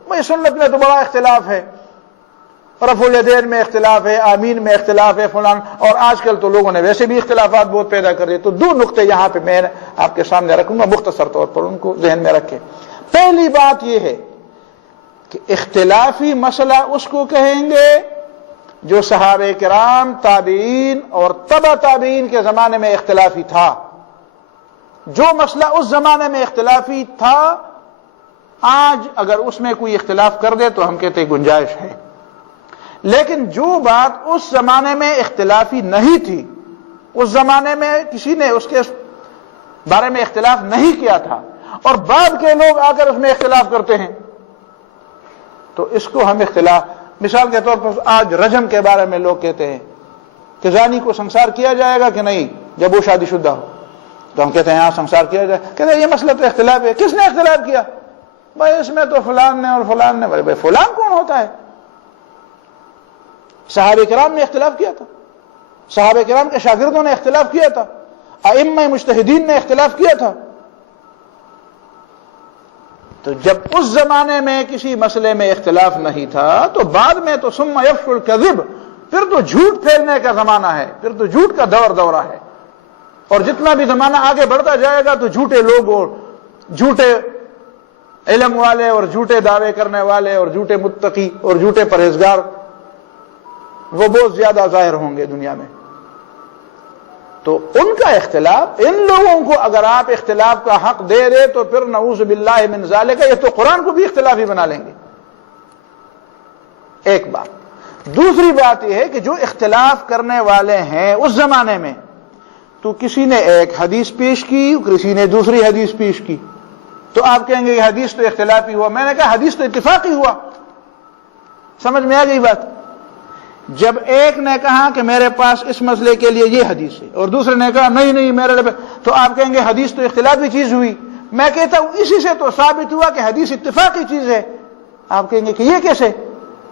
بھائی سنت میں تو بڑا اختلاف ہے، رفع الیدین میں اختلاف ہے، آمین میں اختلاف ہے، فلان، اور آج کل تو لوگوں نے ویسے بھی اختلافات بہت پیدا کر دیے۔ تو دو نقطے یہاں پہ میں آپ کے سامنے رکھوں گا مختصر طور پر، ان کو ذہن میں رکھیں۔ پہلی بات یہ ہے کہ اختلافی مسئلہ اس کو کہیں گے جو صحابہ کرام، تابعین اور تبع تابعین کے زمانے میں اختلافی تھا۔ جو مسئلہ اس زمانے میں اختلافی تھا، آج اگر اس میں کوئی اختلاف کر دے تو ہم کہتے ہیں گنجائش ہے، لیکن جو بات اس زمانے میں اختلافی نہیں تھی، اس زمانے میں کسی نے اس کے بارے میں اختلاف نہیں کیا تھا، اور بعد کے لوگ آ کر اس میں اختلاف کرتے ہیں، تو اس کو ہم اختلاف، مثال کے طور پر آج رجم کے بارے میں لوگ کہتے ہیں کہ زانی کو سنسار کیا جائے گا کہ نہیں جب وہ شادی شدہ ہو، تو ہم کہتے ہیں ہاں سنسار کیا جائے، کہتے ہیں یہ مسئلہ تو اختلاف ہے۔ کس نے اختلاف کیا؟ بھائی اس میں تو فلان نے اور فلان نے۔ بھائی فلان کون ہوتا ہے؟ صحابہ کرام نے اختلاف کیا تھا، صحابہ کرام کے شاگردوں نے اختلاف کیا تھا، ائمہ مجتہدین نے اختلاف کیا تھا۔ تو جب اس زمانے میں کسی مسئلے میں اختلاف نہیں تھا تو بعد میں تو ثم یفشو الکذب، پھر تو جھوٹ پھیلنے کا زمانہ ہے، پھر تو جھوٹ کا دورہ ہے، اور جتنا بھی زمانہ آگے بڑھتا جائے گا تو جھوٹے لوگ اور جھوٹے علم والے اور جھوٹے دعوے کرنے والے اور جھوٹے متقی اور جھوٹے پرہیزگار وہ بہت زیادہ ظاہر ہوں گے دنیا میں۔ تو ان کا اختلاف، ان لوگوں کو اگر آپ اختلاف کا حق دے دے تو پھر نعوذ باللہ من ذالک، یہ تو قرآن کو بھی اختلافی بنا لیں گے۔ ایک بات۔ دوسری بات یہ ہے کہ جو اختلاف کرنے والے ہیں اس زمانے میں، تو کسی نے ایک حدیث پیش کی، کسی نے دوسری حدیث پیش کی، تو آپ کہیں گے کہ حدیث تو اختلافی ہوا۔ میں نے کہا حدیث تو اتفاقی ہوا۔ سمجھ میں آ گئی بات؟ جب ایک نے کہا کہ میرے پاس اس مسئلے کے لیے یہ حدیث ہے، اور دوسرے نے کہا نہیں میرے لیے، تو آپ کہیں گے حدیث تو اختلافی چیز ہوئی۔ میں کہتا ہوں اسی سے تو ثابت ہوا کہ حدیث اتفاقی چیز ہے۔ آپ کہیں گے کہ یہ کیسے؟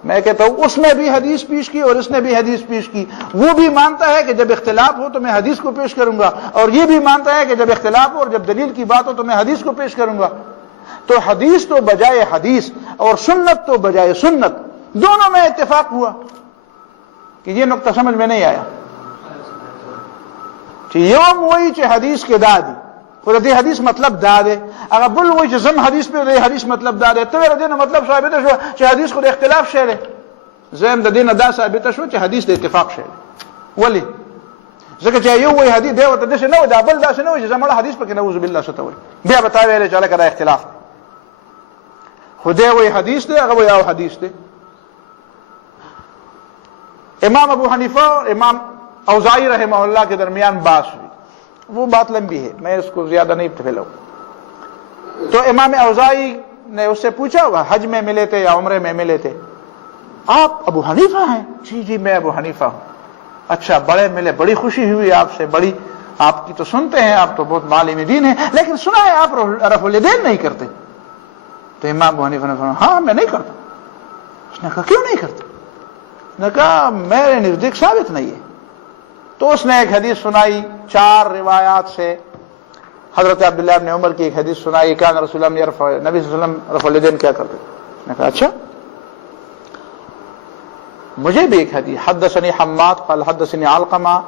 میں کہتا ہوں اس نے بھی حدیث پیش کی اور اس نے بھی حدیث پیش کی، وہ بھی مانتا ہے کہ جب اختلاف ہو تو میں حدیث کو پیش کروں گا، اور یہ بھی مانتا ہے کہ جب اختلاف ہو اور جب دلیل کی بات ہو تو میں حدیث کو پیش کروں گا۔ تو حدیث تو بجائے حدیث اور سنت تو بجائے سنت، دونوں میں اتفاق ہوا کہ یہ نقطہ سمجھ میں نہیں آیا کہ یوم وہی چھ حدیث کے دادی خود دے حدیث مطلب دادے اگر بل وہی چھ زم حدیث پہ دے حدیث مطلب دادے تو میرا دین مطلب ثابت شو چھ حدیث خود اختلاف شہر ہے زم دا دین دا ثابت شو چھ حدیث دے اتفاق شہر ولی ذکر چاہے یو وہی حدیث دے و تدے سے نو دا بل دا سے نو چھ زمڑا حدیث پہ کہ نعوذ باللہ ستوئی بیا بتاوے لے چالا کرا اختلاف خودے وہی حدیث دے اگر وہی آو حدیث دے. امام ابو حنیفہ اور امام اوزاعی رحمہ اللہ کے درمیان بات ہوئی، وہ بات لمبی ہے، میں اس کو زیادہ نہیں پھیلاؤں. تو امام اوزاعی نے اس سے پوچھا ہوگا حج میں ملے تھے یا عمرے میں ملے تھے، آپ ابو حنیفہ ہیں؟ جی جی میں ابو حنیفہ ہوں. اچھا بڑے ملے، بڑی خوشی ہوئی آپ سے، بڑی آپ کی تو سنتے ہیں، آپ تو بہت معلم دین ہیں، لیکن سنا ہے آپ رفع الیدین نہیں کرتے. تو امام ابو حنیفہ نے فرمایا ہاں میں نہیں کرتا. اس نے کہا کیوں نہیں کرتا؟ اس نے کہا میرے نزدیک ثابت نہیں ہے. تو اس نے ایک حدیث سنائی 4 روایات سے، حضرت عبداللہ ابن عمر کی ایک حدیث سنائی کان رسول اللہ نبی صلی اللہ علیہ وسلم رفع الیدین کیا کرتے. میں نے کہا اچھا. مجھے بھی ایک حدیث حدثني حماد قال حدثني علقمہ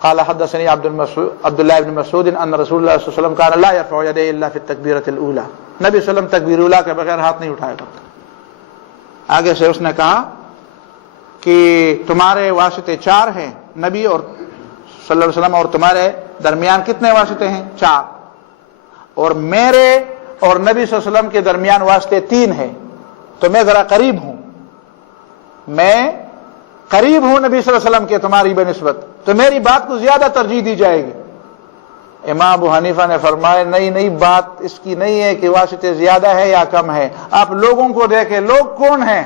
قال حدثني عبداللہ ابن مسعود ان رسول اللہ صلی اللہ علیہ وسلم كان لا يرفع يديه الا في التكبيرة الاولى. نبی صلی اللہ علیہ وسلم تکبیر اولیٰ کے بغیر ہاتھ نہیں اٹھایا کرتے. آگے سے اس نے کہا کہ تمہارے واسطے 4 ہیں نبی اور صلی اللہ علیہ وسلم، اور تمہارے درمیان کتنے واسطے ہیں؟ 4. اور میرے اور نبی صلی اللہ علیہ وسلم کے درمیان واسطے 3 ہیں، تو میں ذرا قریب ہوں، میں قریب ہوں نبی صلی اللہ علیہ وسلم کے تمہاری بنسبت، تو میری بات کو زیادہ ترجیح دی جائے گی. امام ابو حنیفہ نے فرمایا نہیں بات اس کی نہیں ہے کہ واسطے زیادہ ہے یا کم ہے، آپ لوگوں کو دیکھیں، لوگ کون ہیں؟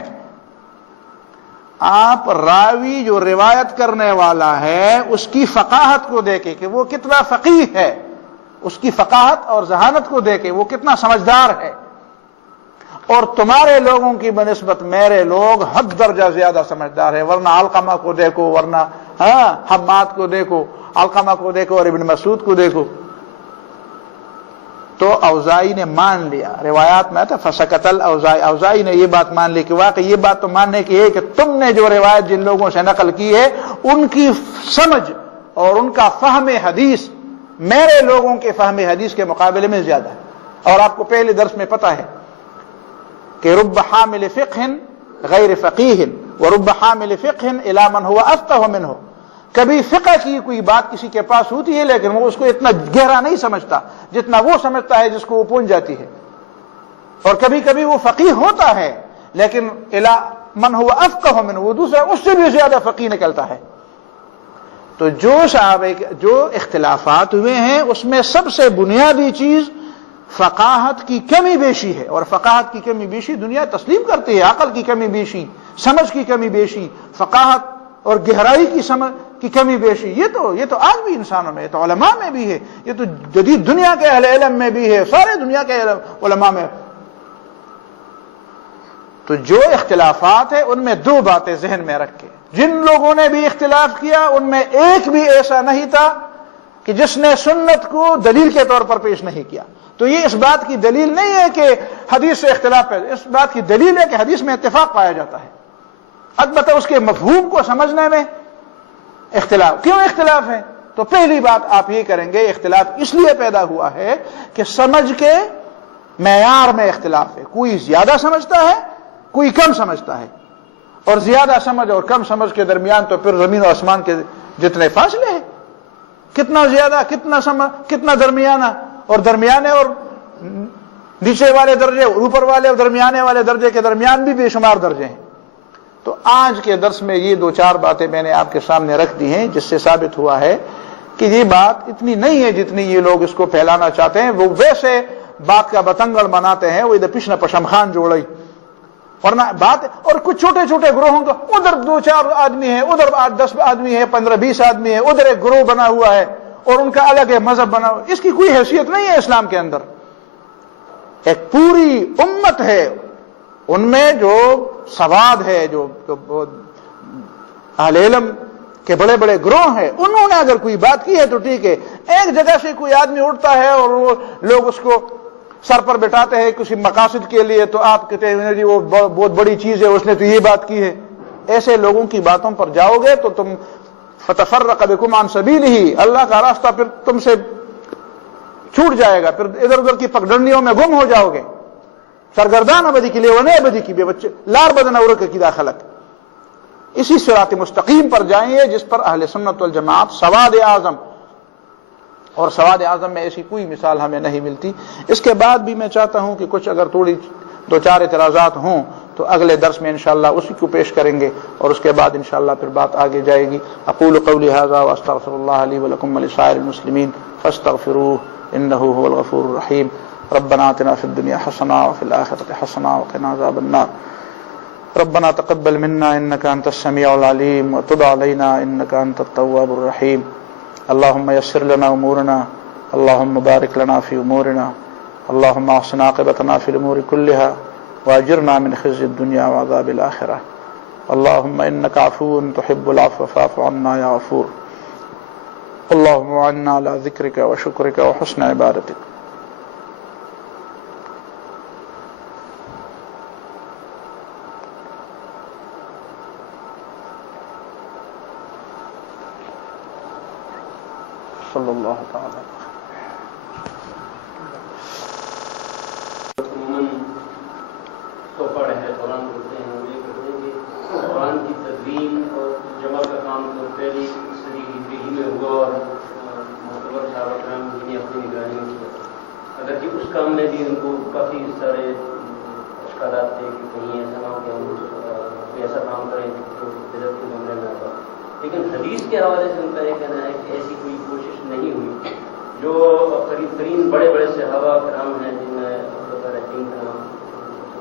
آپ راوی جو روایت کرنے والا ہے اس کی فقاہت کو دیکھیں کہ وہ کتنا فقیہ ہے، اس کی فقاہت اور ذہانت کو دیکھیں وہ کتنا سمجھدار ہے. اور تمہارے لوگوں کی بنسبت میرے لوگ حد درجہ زیادہ سمجھدار ہے. ورنہ علقمہ کو دیکھو، ورنہ حماد کو دیکھو، علقمہ کو دیکھو اور ابن مسعود کو دیکھو. تو اوزاعی نے مان لیا، روایات میں آتا فسکت الاوزاعی، اوزاعی نے یہ بات مان لی کہ واقعی یہ بات تو ماننے کی ہے کہ تم نے جو روایت جن لوگوں سے نقل کی ہے ان کی سمجھ اور ان کا فہم حدیث میرے لوگوں کے فہم حدیث کے مقابلے میں زیادہ ہے. اور آپ کو پہلے درس میں پتہ ہے کہ رب حامل فقہ غیر فقیہ ورب حامل فقہ الی من هو افقہ منہ. کبھی فقہ کی کوئی بات کسی کے پاس ہوتی ہے لیکن وہ اس کو اتنا گہرا نہیں سمجھتا جتنا وہ سمجھتا ہے جس کو وہ پہنچ جاتی ہے. اور کبھی کبھی وہ فقیہ ہوتا ہے لیکن الی من هو افقہ منہ، وہ دوسرا اس سے بھی زیادہ فقیہ نکلتا ہے. تو جو اختلافات ہوئے ہیں اس میں سب سے بنیادی چیز فقاہت کی کمی بیشی ہے. اور فقاہت کی کمی بیشی دنیا تسلیم کرتی ہے، عقل کی کمی بیشی، سمجھ کی کمی بیشی، فقاہت اور گہرائی کی سمجھ کی کمی بیشی. یہ تو آج بھی انسانوں میں، یہ تو علماء میں بھی ہے، یہ تو جدید دنیا کے اہل علم میں بھی ہے، سارے دنیا کے علماء میں. تو جو اختلافات ہیں ان میں 2 باتیں ذہن میں رکھ کے، جن لوگوں نے بھی اختلاف کیا ان میں ایک بھی ایسا نہیں تھا کہ جس نے سنت کو دلیل کے طور پر پیش نہیں کیا. تو یہ اس بات کی دلیل نہیں ہے کہ حدیث سے اختلاف ہے، اس بات کی دلیل ہے کہ حدیث میں اتفاق پایا جاتا ہے، البتہ اس کے مفہوم کو سمجھنے میں اختلاف. کیوں اختلاف ہے؟ تو پہلی بات آپ یہ کریں گے اختلاف اس لیے پیدا ہوا ہے کہ سمجھ کے معیار میں اختلاف ہے. کوئی زیادہ سمجھتا ہے، کوئی کم سمجھتا ہے، اور زیادہ سمجھ اور کم سمجھ کے درمیان تو پھر زمین و آسمان کے جتنے فاصلے ہیں. کتنا زیادہ، کتنا سمجھ، کتنا درمیانہ، اور درمیانے اور نیچے والے درجے، اوپر والے اور درمیانے والے درجے کے درمیان بھی بے شمار درجے ہیں. تو آج کے درس میں یہ 2-4 باتیں میں نے آپ کے سامنے رکھ دی ہیں جس سے ثابت ہوا ہے کہ یہ بات اتنی نہیں ہے جتنی یہ لوگ اس کو پھیلانا چاہتے ہیں. وہ ویسے بات کا بتنگڑ بناتے ہیں، وہ ادھر پشن پشمخان جوڑی، ورنہ بات. اور کچھ چھوٹے چھوٹے گروہوں کا ادھر 2-4 آدمی ہیں، ادھر 8-10 آدمی ہیں، 15-20 آدمی ہیں، ادھر ایک گروہ بنا ہوا ہے اور ان کا الگ ہے مذہب بنا ہوا. اس کی کوئی حیثیت نہیں ہے اسلام کے اندر. ایک پوری امت ہے، ان میں جو سواد ہے، جو اہل علم کے بڑے بڑے گروہ ہیں، انہوں نے اگر کوئی بات کی ہے تو ٹھیک ہے. ایک جگہ سے کوئی آدمی اٹھتا ہے اور وہ لوگ اس کو سر پر بٹھاتے ہیں کسی مقاصد کے لیے تو آپ کہتے ہیں جی وہ بہت بڑی چیز ہے، اس نے تو یہ بات کی ہے. ایسے لوگوں کی باتوں پر جاؤ گے تو تم فتفرق بکم عن سبیلہ، اللہ کا راستہ پھر تم سے چھوٹ جائے گا، پھر ادھر ادھر کی پگڈنڈیوں میں گم ہو جاؤ گے. سرگردان ابدی کے لیے وہ نہیں ابدی کی بے بچے لار بدن عورت کی داخلت. اسی صراط مستقیم پر جائیں جس پر اہل سنت والجماعت سواد اعظم، اور سواد اعظم میں ایسی کوئی مثال ہمیں نہیں ملتی. اس کے بعد بھی میں چاہتا ہوں کہ کچھ اگر تھوڑی دو چار اعتراضات ہوں تو اگلے درس میں انشاءاللہ اسی کو پیش کریں گے، اور اس کے بعد انشاءاللہ پھر بات آگے جائے گی. اقول قولی ھذا واستغفر اللہ لی ولکم ولسائر المسلمین فاستغفروہ انہ هو الغفور الرحیم. ربنا آتنا فی الدنیا حسنہ وفی الآخرۃ حسنہ وقنا عذاب النار. ربنا تقبل منا انك انت السميع العليم وتب علينا انك انت التواب الرحيم. اللهم يسر لنا امورنا، اللهم بارك لنا في امورنا، اللهم احسن عاقبتنا في الامور كلها واجرنا من خزي الدنيا وعذاب الاخره. اللهم انك عفو تحب العفو فاعف عنا يا غفور. اللهم اعنا على ذكرك وشكرك وحسن عبادتك. صلی اللہ تعالی. تو پڑھ ہے قرآن پڑھتے ہیں، یہ کہتے ہیں کہ قرآن کی تدوین اور جمع کا کام تو پہلی صدی ہجری میں ہوا اور معتبر صحابہ کرام نے اپنی نگرانی میں کیا. اگرچہ اس کام میں بھی ان کو کافی سارے اشکالات تھے کہ کہیں ایسا نہ ہو کہ ہم کوئی ایسا کام کریں جو بدعت کے زمرے میں آتا. لیکن حدیث کے حوالے سے ان کا یہ کہنا ہے کہ ایسی کوئی کوشش نہیں ہوئی. جو قریب ترین بڑے بڑے صحابہ کرام ہیں جن میں رحیم کا نام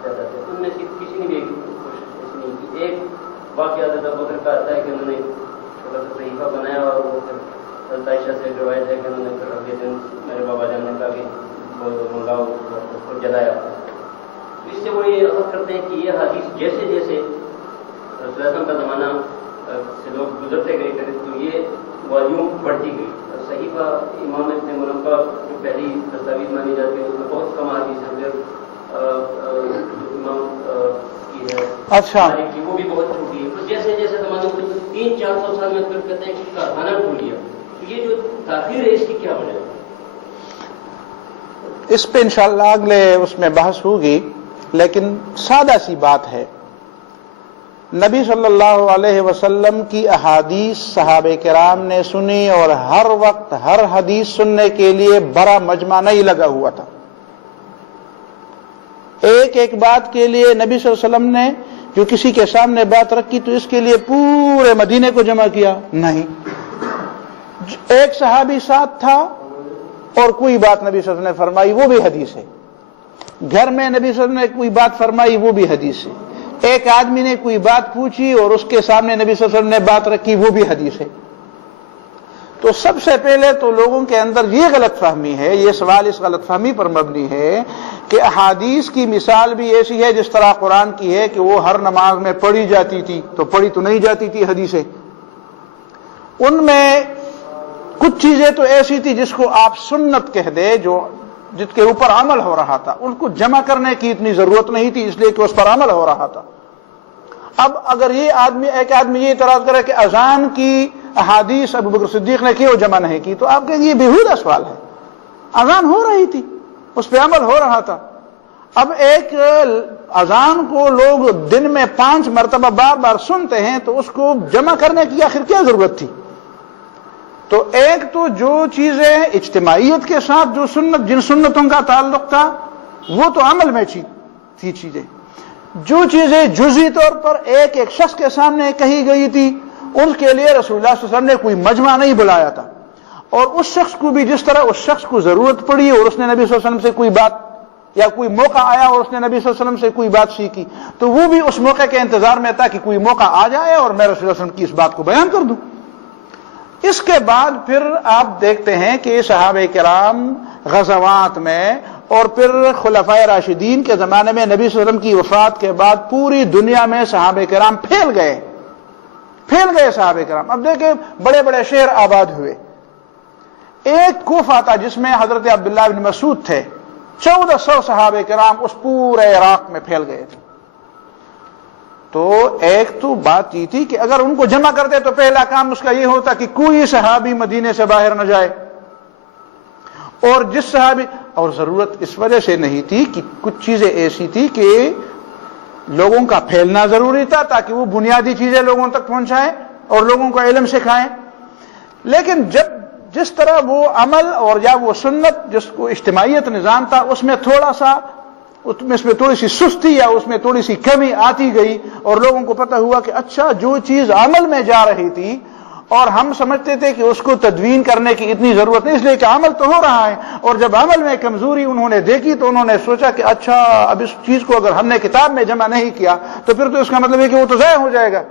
زیادہ ہے، ان میں سے کسی نے بھی ایک کوشش ایسی نہیں کی. ایک واقعہ ابو بکر کا آتا ہے کہ انہوں نے چھوٹا سا صحیفہ بنایا اور وہ پھر حضرت عائشہ سے روایت ہے کہ انہوں نے پھر اگلے دن میرے بابا جان نے کہا کہ منگاؤ اس کو جلایا. اس سے وہ یہ عرض کرتے ہیں کہ یہ حدیث جیسے جیسے رسول اللہ کا زمانہ سے لوگ گزرتے گئے کرے تو یہ والیوم بڑھتی گئی. صحیفہ امام ابن منبہ جو پہلی دستاویز مانی جاتی ہے اس میں بہت کم حدیث ہے. امام کی ہے اچھا وہ بھی بہت چھوٹی ہے. تو جیسے جیسے زمانے کو 300-400 سال میں پھر کہتے ہیں کہ کارخانہ کھول لیا. تو یہ جو تاخیر ہے اس کی کیا وجہ ہے؟ اس پہ انشاءاللہ اگلے اس میں بحث ہوگی، لیکن سادہ سی بات ہے. نبی صلی اللہ علیہ وسلم کی احادیث صحابہ کرام نے سنی اور ہر وقت ہر حدیث سننے کے لیے بڑا مجمع نہیں لگا ہوا تھا. ایک ایک بات کے لیے نبی صلی اللہ علیہ وسلم نے جو کسی کے سامنے بات رکھی تو اس کے لیے پورے مدینے کو جمع کیا نہیں. ایک صحابی ساتھ تھا اور کوئی بات نبی صلی اللہ علیہ وسلم نے فرمائی وہ بھی حدیث ہے. گھر میں نبی صلی اللہ علیہ وسلم نے کوئی بات فرمائی وہ بھی حدیث ہے. ایک آدمی نے کوئی بات پوچھی اور اس کے سامنے نبی صلی اللہ علیہ وسلم نے بات رکھی وہ بھی حدیث ہے. تو سب سے پہلے تو لوگوں کے اندر یہ غلط فہمی ہے، یہ سوال اس غلط فہمی پر مبنی ہے کہ احادیث کی مثال بھی ایسی ہے جس طرح قرآن کی ہے کہ وہ ہر نماز میں پڑھی جاتی تھی. تو پڑھی تو نہیں جاتی تھی حدیثیں. ان میں کچھ چیزیں تو ایسی تھی جس کو آپ سنت کہہ دے، جو جس کے اوپر عمل ہو رہا تھا. ان کو جمع کرنے کی اتنی ضرورت نہیں تھی اس لیے کہ اس پر عمل ہو رہا تھا. اب اگر ایک آدمی یہ اعتراض کرے کہ اذان کی احادیث ابو بکر صدیق نے کیوں جمع نہیں کی، تو آپ کہیں یہ بےہودہ سوال ہے. اذان ہو رہی تھی، اس پہ عمل ہو رہا تھا. اب ایک اذان کو لوگ دن میں 5 مرتبہ بار بار سنتے ہیں تو اس کو جمع کرنے کی آخر کیا ضرورت تھی؟ تو ایک تو جو چیزیں اجتماعیت کے ساتھ جو جن سنتوں کا تعلق تھا وہ تو عمل میں تھی چیزیں. جو چیزیں جزئی طور پر ایک ایک شخص کے سامنے کہی گئی تھی ان کے لیے رسول اللہ صلی اللہ علیہ وسلم نے کوئی مجمع نہیں بلایا تھا. اور اس شخص کو بھی جس طرح اس شخص کو ضرورت پڑی اور اس نے نبی صلی اللہ علیہ وسلم سے کوئی بات یا کوئی موقع آیا اور اس نے نبی صلی اللہ علیہ وسلم سے کوئی بات سیکھی تو وہ بھی اس موقع کے انتظار میں تھا کہ کوئی موقع آ جائے اور میں رسول اللہ علیہ وسلم کی اس بات کو بیان کر دوں. اس کے بعد پھر آپ دیکھتے ہیں کہ صحابہ کرام غزوات میں اور پھر خلفائے راشدین کے زمانے میں نبی صلی اللہ علیہ وسلم کی وفات کے بعد پوری دنیا میں صحابہ کرام پھیل گئے صحابہ کرام. اب دیکھیں بڑے بڑے شہر آباد ہوئے. ایک کوفہ تھا جس میں حضرت عبداللہ بن مسعود تھے 1400 صحابہ کرام اس پورے عراق میں پھیل گئے تھے. تو ایک تو بات یہ تھی کہ اگر ان کو جمع کرتے تو پہلا کام اس کا یہ ہوتا کہ کوئی صحابی مدینے سے باہر نہ جائے, اور جس صحابی, اور ضرورت اس وجہ سے نہیں تھی کہ کچھ چیزیں ایسی تھی کہ لوگوں کا پھیلنا ضروری تھا تاکہ وہ بنیادی چیزیں لوگوں تک پہنچائیں اور لوگوں کو علم سکھائیں. لیکن جس طرح وہ عمل اور یا وہ سنت جس کو اجتماعیت نظام تھا اس میں تھوڑا سا اس میں تھوڑی سی سستی یا اس میں تھوڑی سی کمی آتی گئی, اور لوگوں کو پتہ ہوا کہ اچھا جو چیز عمل میں جا رہی تھی اور ہم سمجھتے تھے کہ اس کو تدوین کرنے کی اتنی ضرورت نہیں, اس لیے کہ عمل تو ہو رہا ہے, اور جب عمل میں کمزوری انہوں نے دیکھی تو انہوں نے سوچا کہ اچھا اب اس چیز کو اگر ہم نے کتاب میں جمع نہیں کیا تو پھر تو اس کا مطلب ہے کہ وہ تو ضائع ہو جائے گا.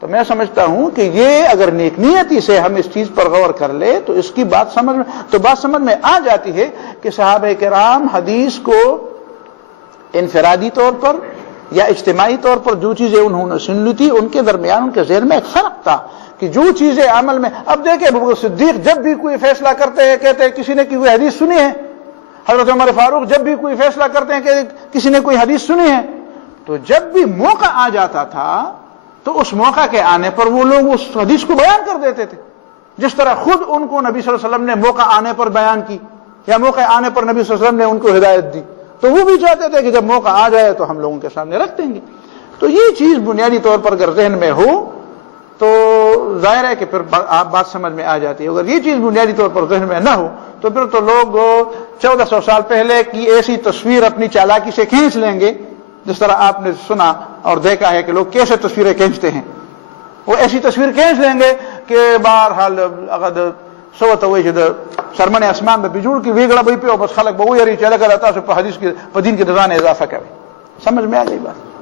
تو میں سمجھتا ہوں کہ یہ اگر نیک نیتی سے ہم اس چیز پر غور کر لے تو اس کی بات سمجھ میں آ جاتی ہے کہ صحابہ کرام حدیث کو انفرادی طور پر یا اجتماعی طور پر جو چیزیں انہوں نے سن لی تھی ان کے درمیان ان کے ذہن میں ایک فرق تھا کہ جو چیزیں عمل میں, اب دیکھیں ابو بکر صدیق جب بھی کوئی فیصلہ کرتے ہیں کہتے ہیں کسی نے کوئی حدیث سنی ہے, حضرت عمر فاروق جب بھی کوئی فیصلہ کرتے ہیں کہ کسی نے کوئی حدیث سنی ہے, تو جب بھی موقع آ جاتا تھا تو اس موقع کے آنے پر وہ لوگ اس حدیث کو بیان کر دیتے تھے, جس طرح خود ان کو نبی صلی اللہ علیہ وسلم نے موقع آنے پر بیان کی یا موقع آنے پر نبی صلی اللہ علیہ وسلم نے ان کو ہدایت دی, تو وہ بھی چاہتے تھے کہ جب موقع آ جائے تو ہم لوگوں کے سامنے رکھ دیں گے. تو یہ چیز بنیادی طور پر اگر ذہن میں ہو تو ظاہر ہے کہ پھر آپ بات سمجھ میں آ جاتی ہے. اگر یہ چیز بنیادی طور پر ذہن میں نہ ہو تو پھر تو لوگ 1400 سال پہلے کی ایسی تصویر اپنی چالاکی سے کھینچ لیں گے, جس طرح آپ نے سنا اور دیکھا ہے کہ لوگ کیسے تصویریں کھینچتے ہیں. وہ ایسی تصویر کھینچ لیں گے کہ بہرحال اگر صوت ہوئی سرمن اسمان میں بجوڑ کی ویگڑا بھئی پہ بس خلق بہو یاری چلے کر رہتا ہے حدیث کی دین کی رضا نے اضافہ کرے. سمجھ میں آ گئی بات؟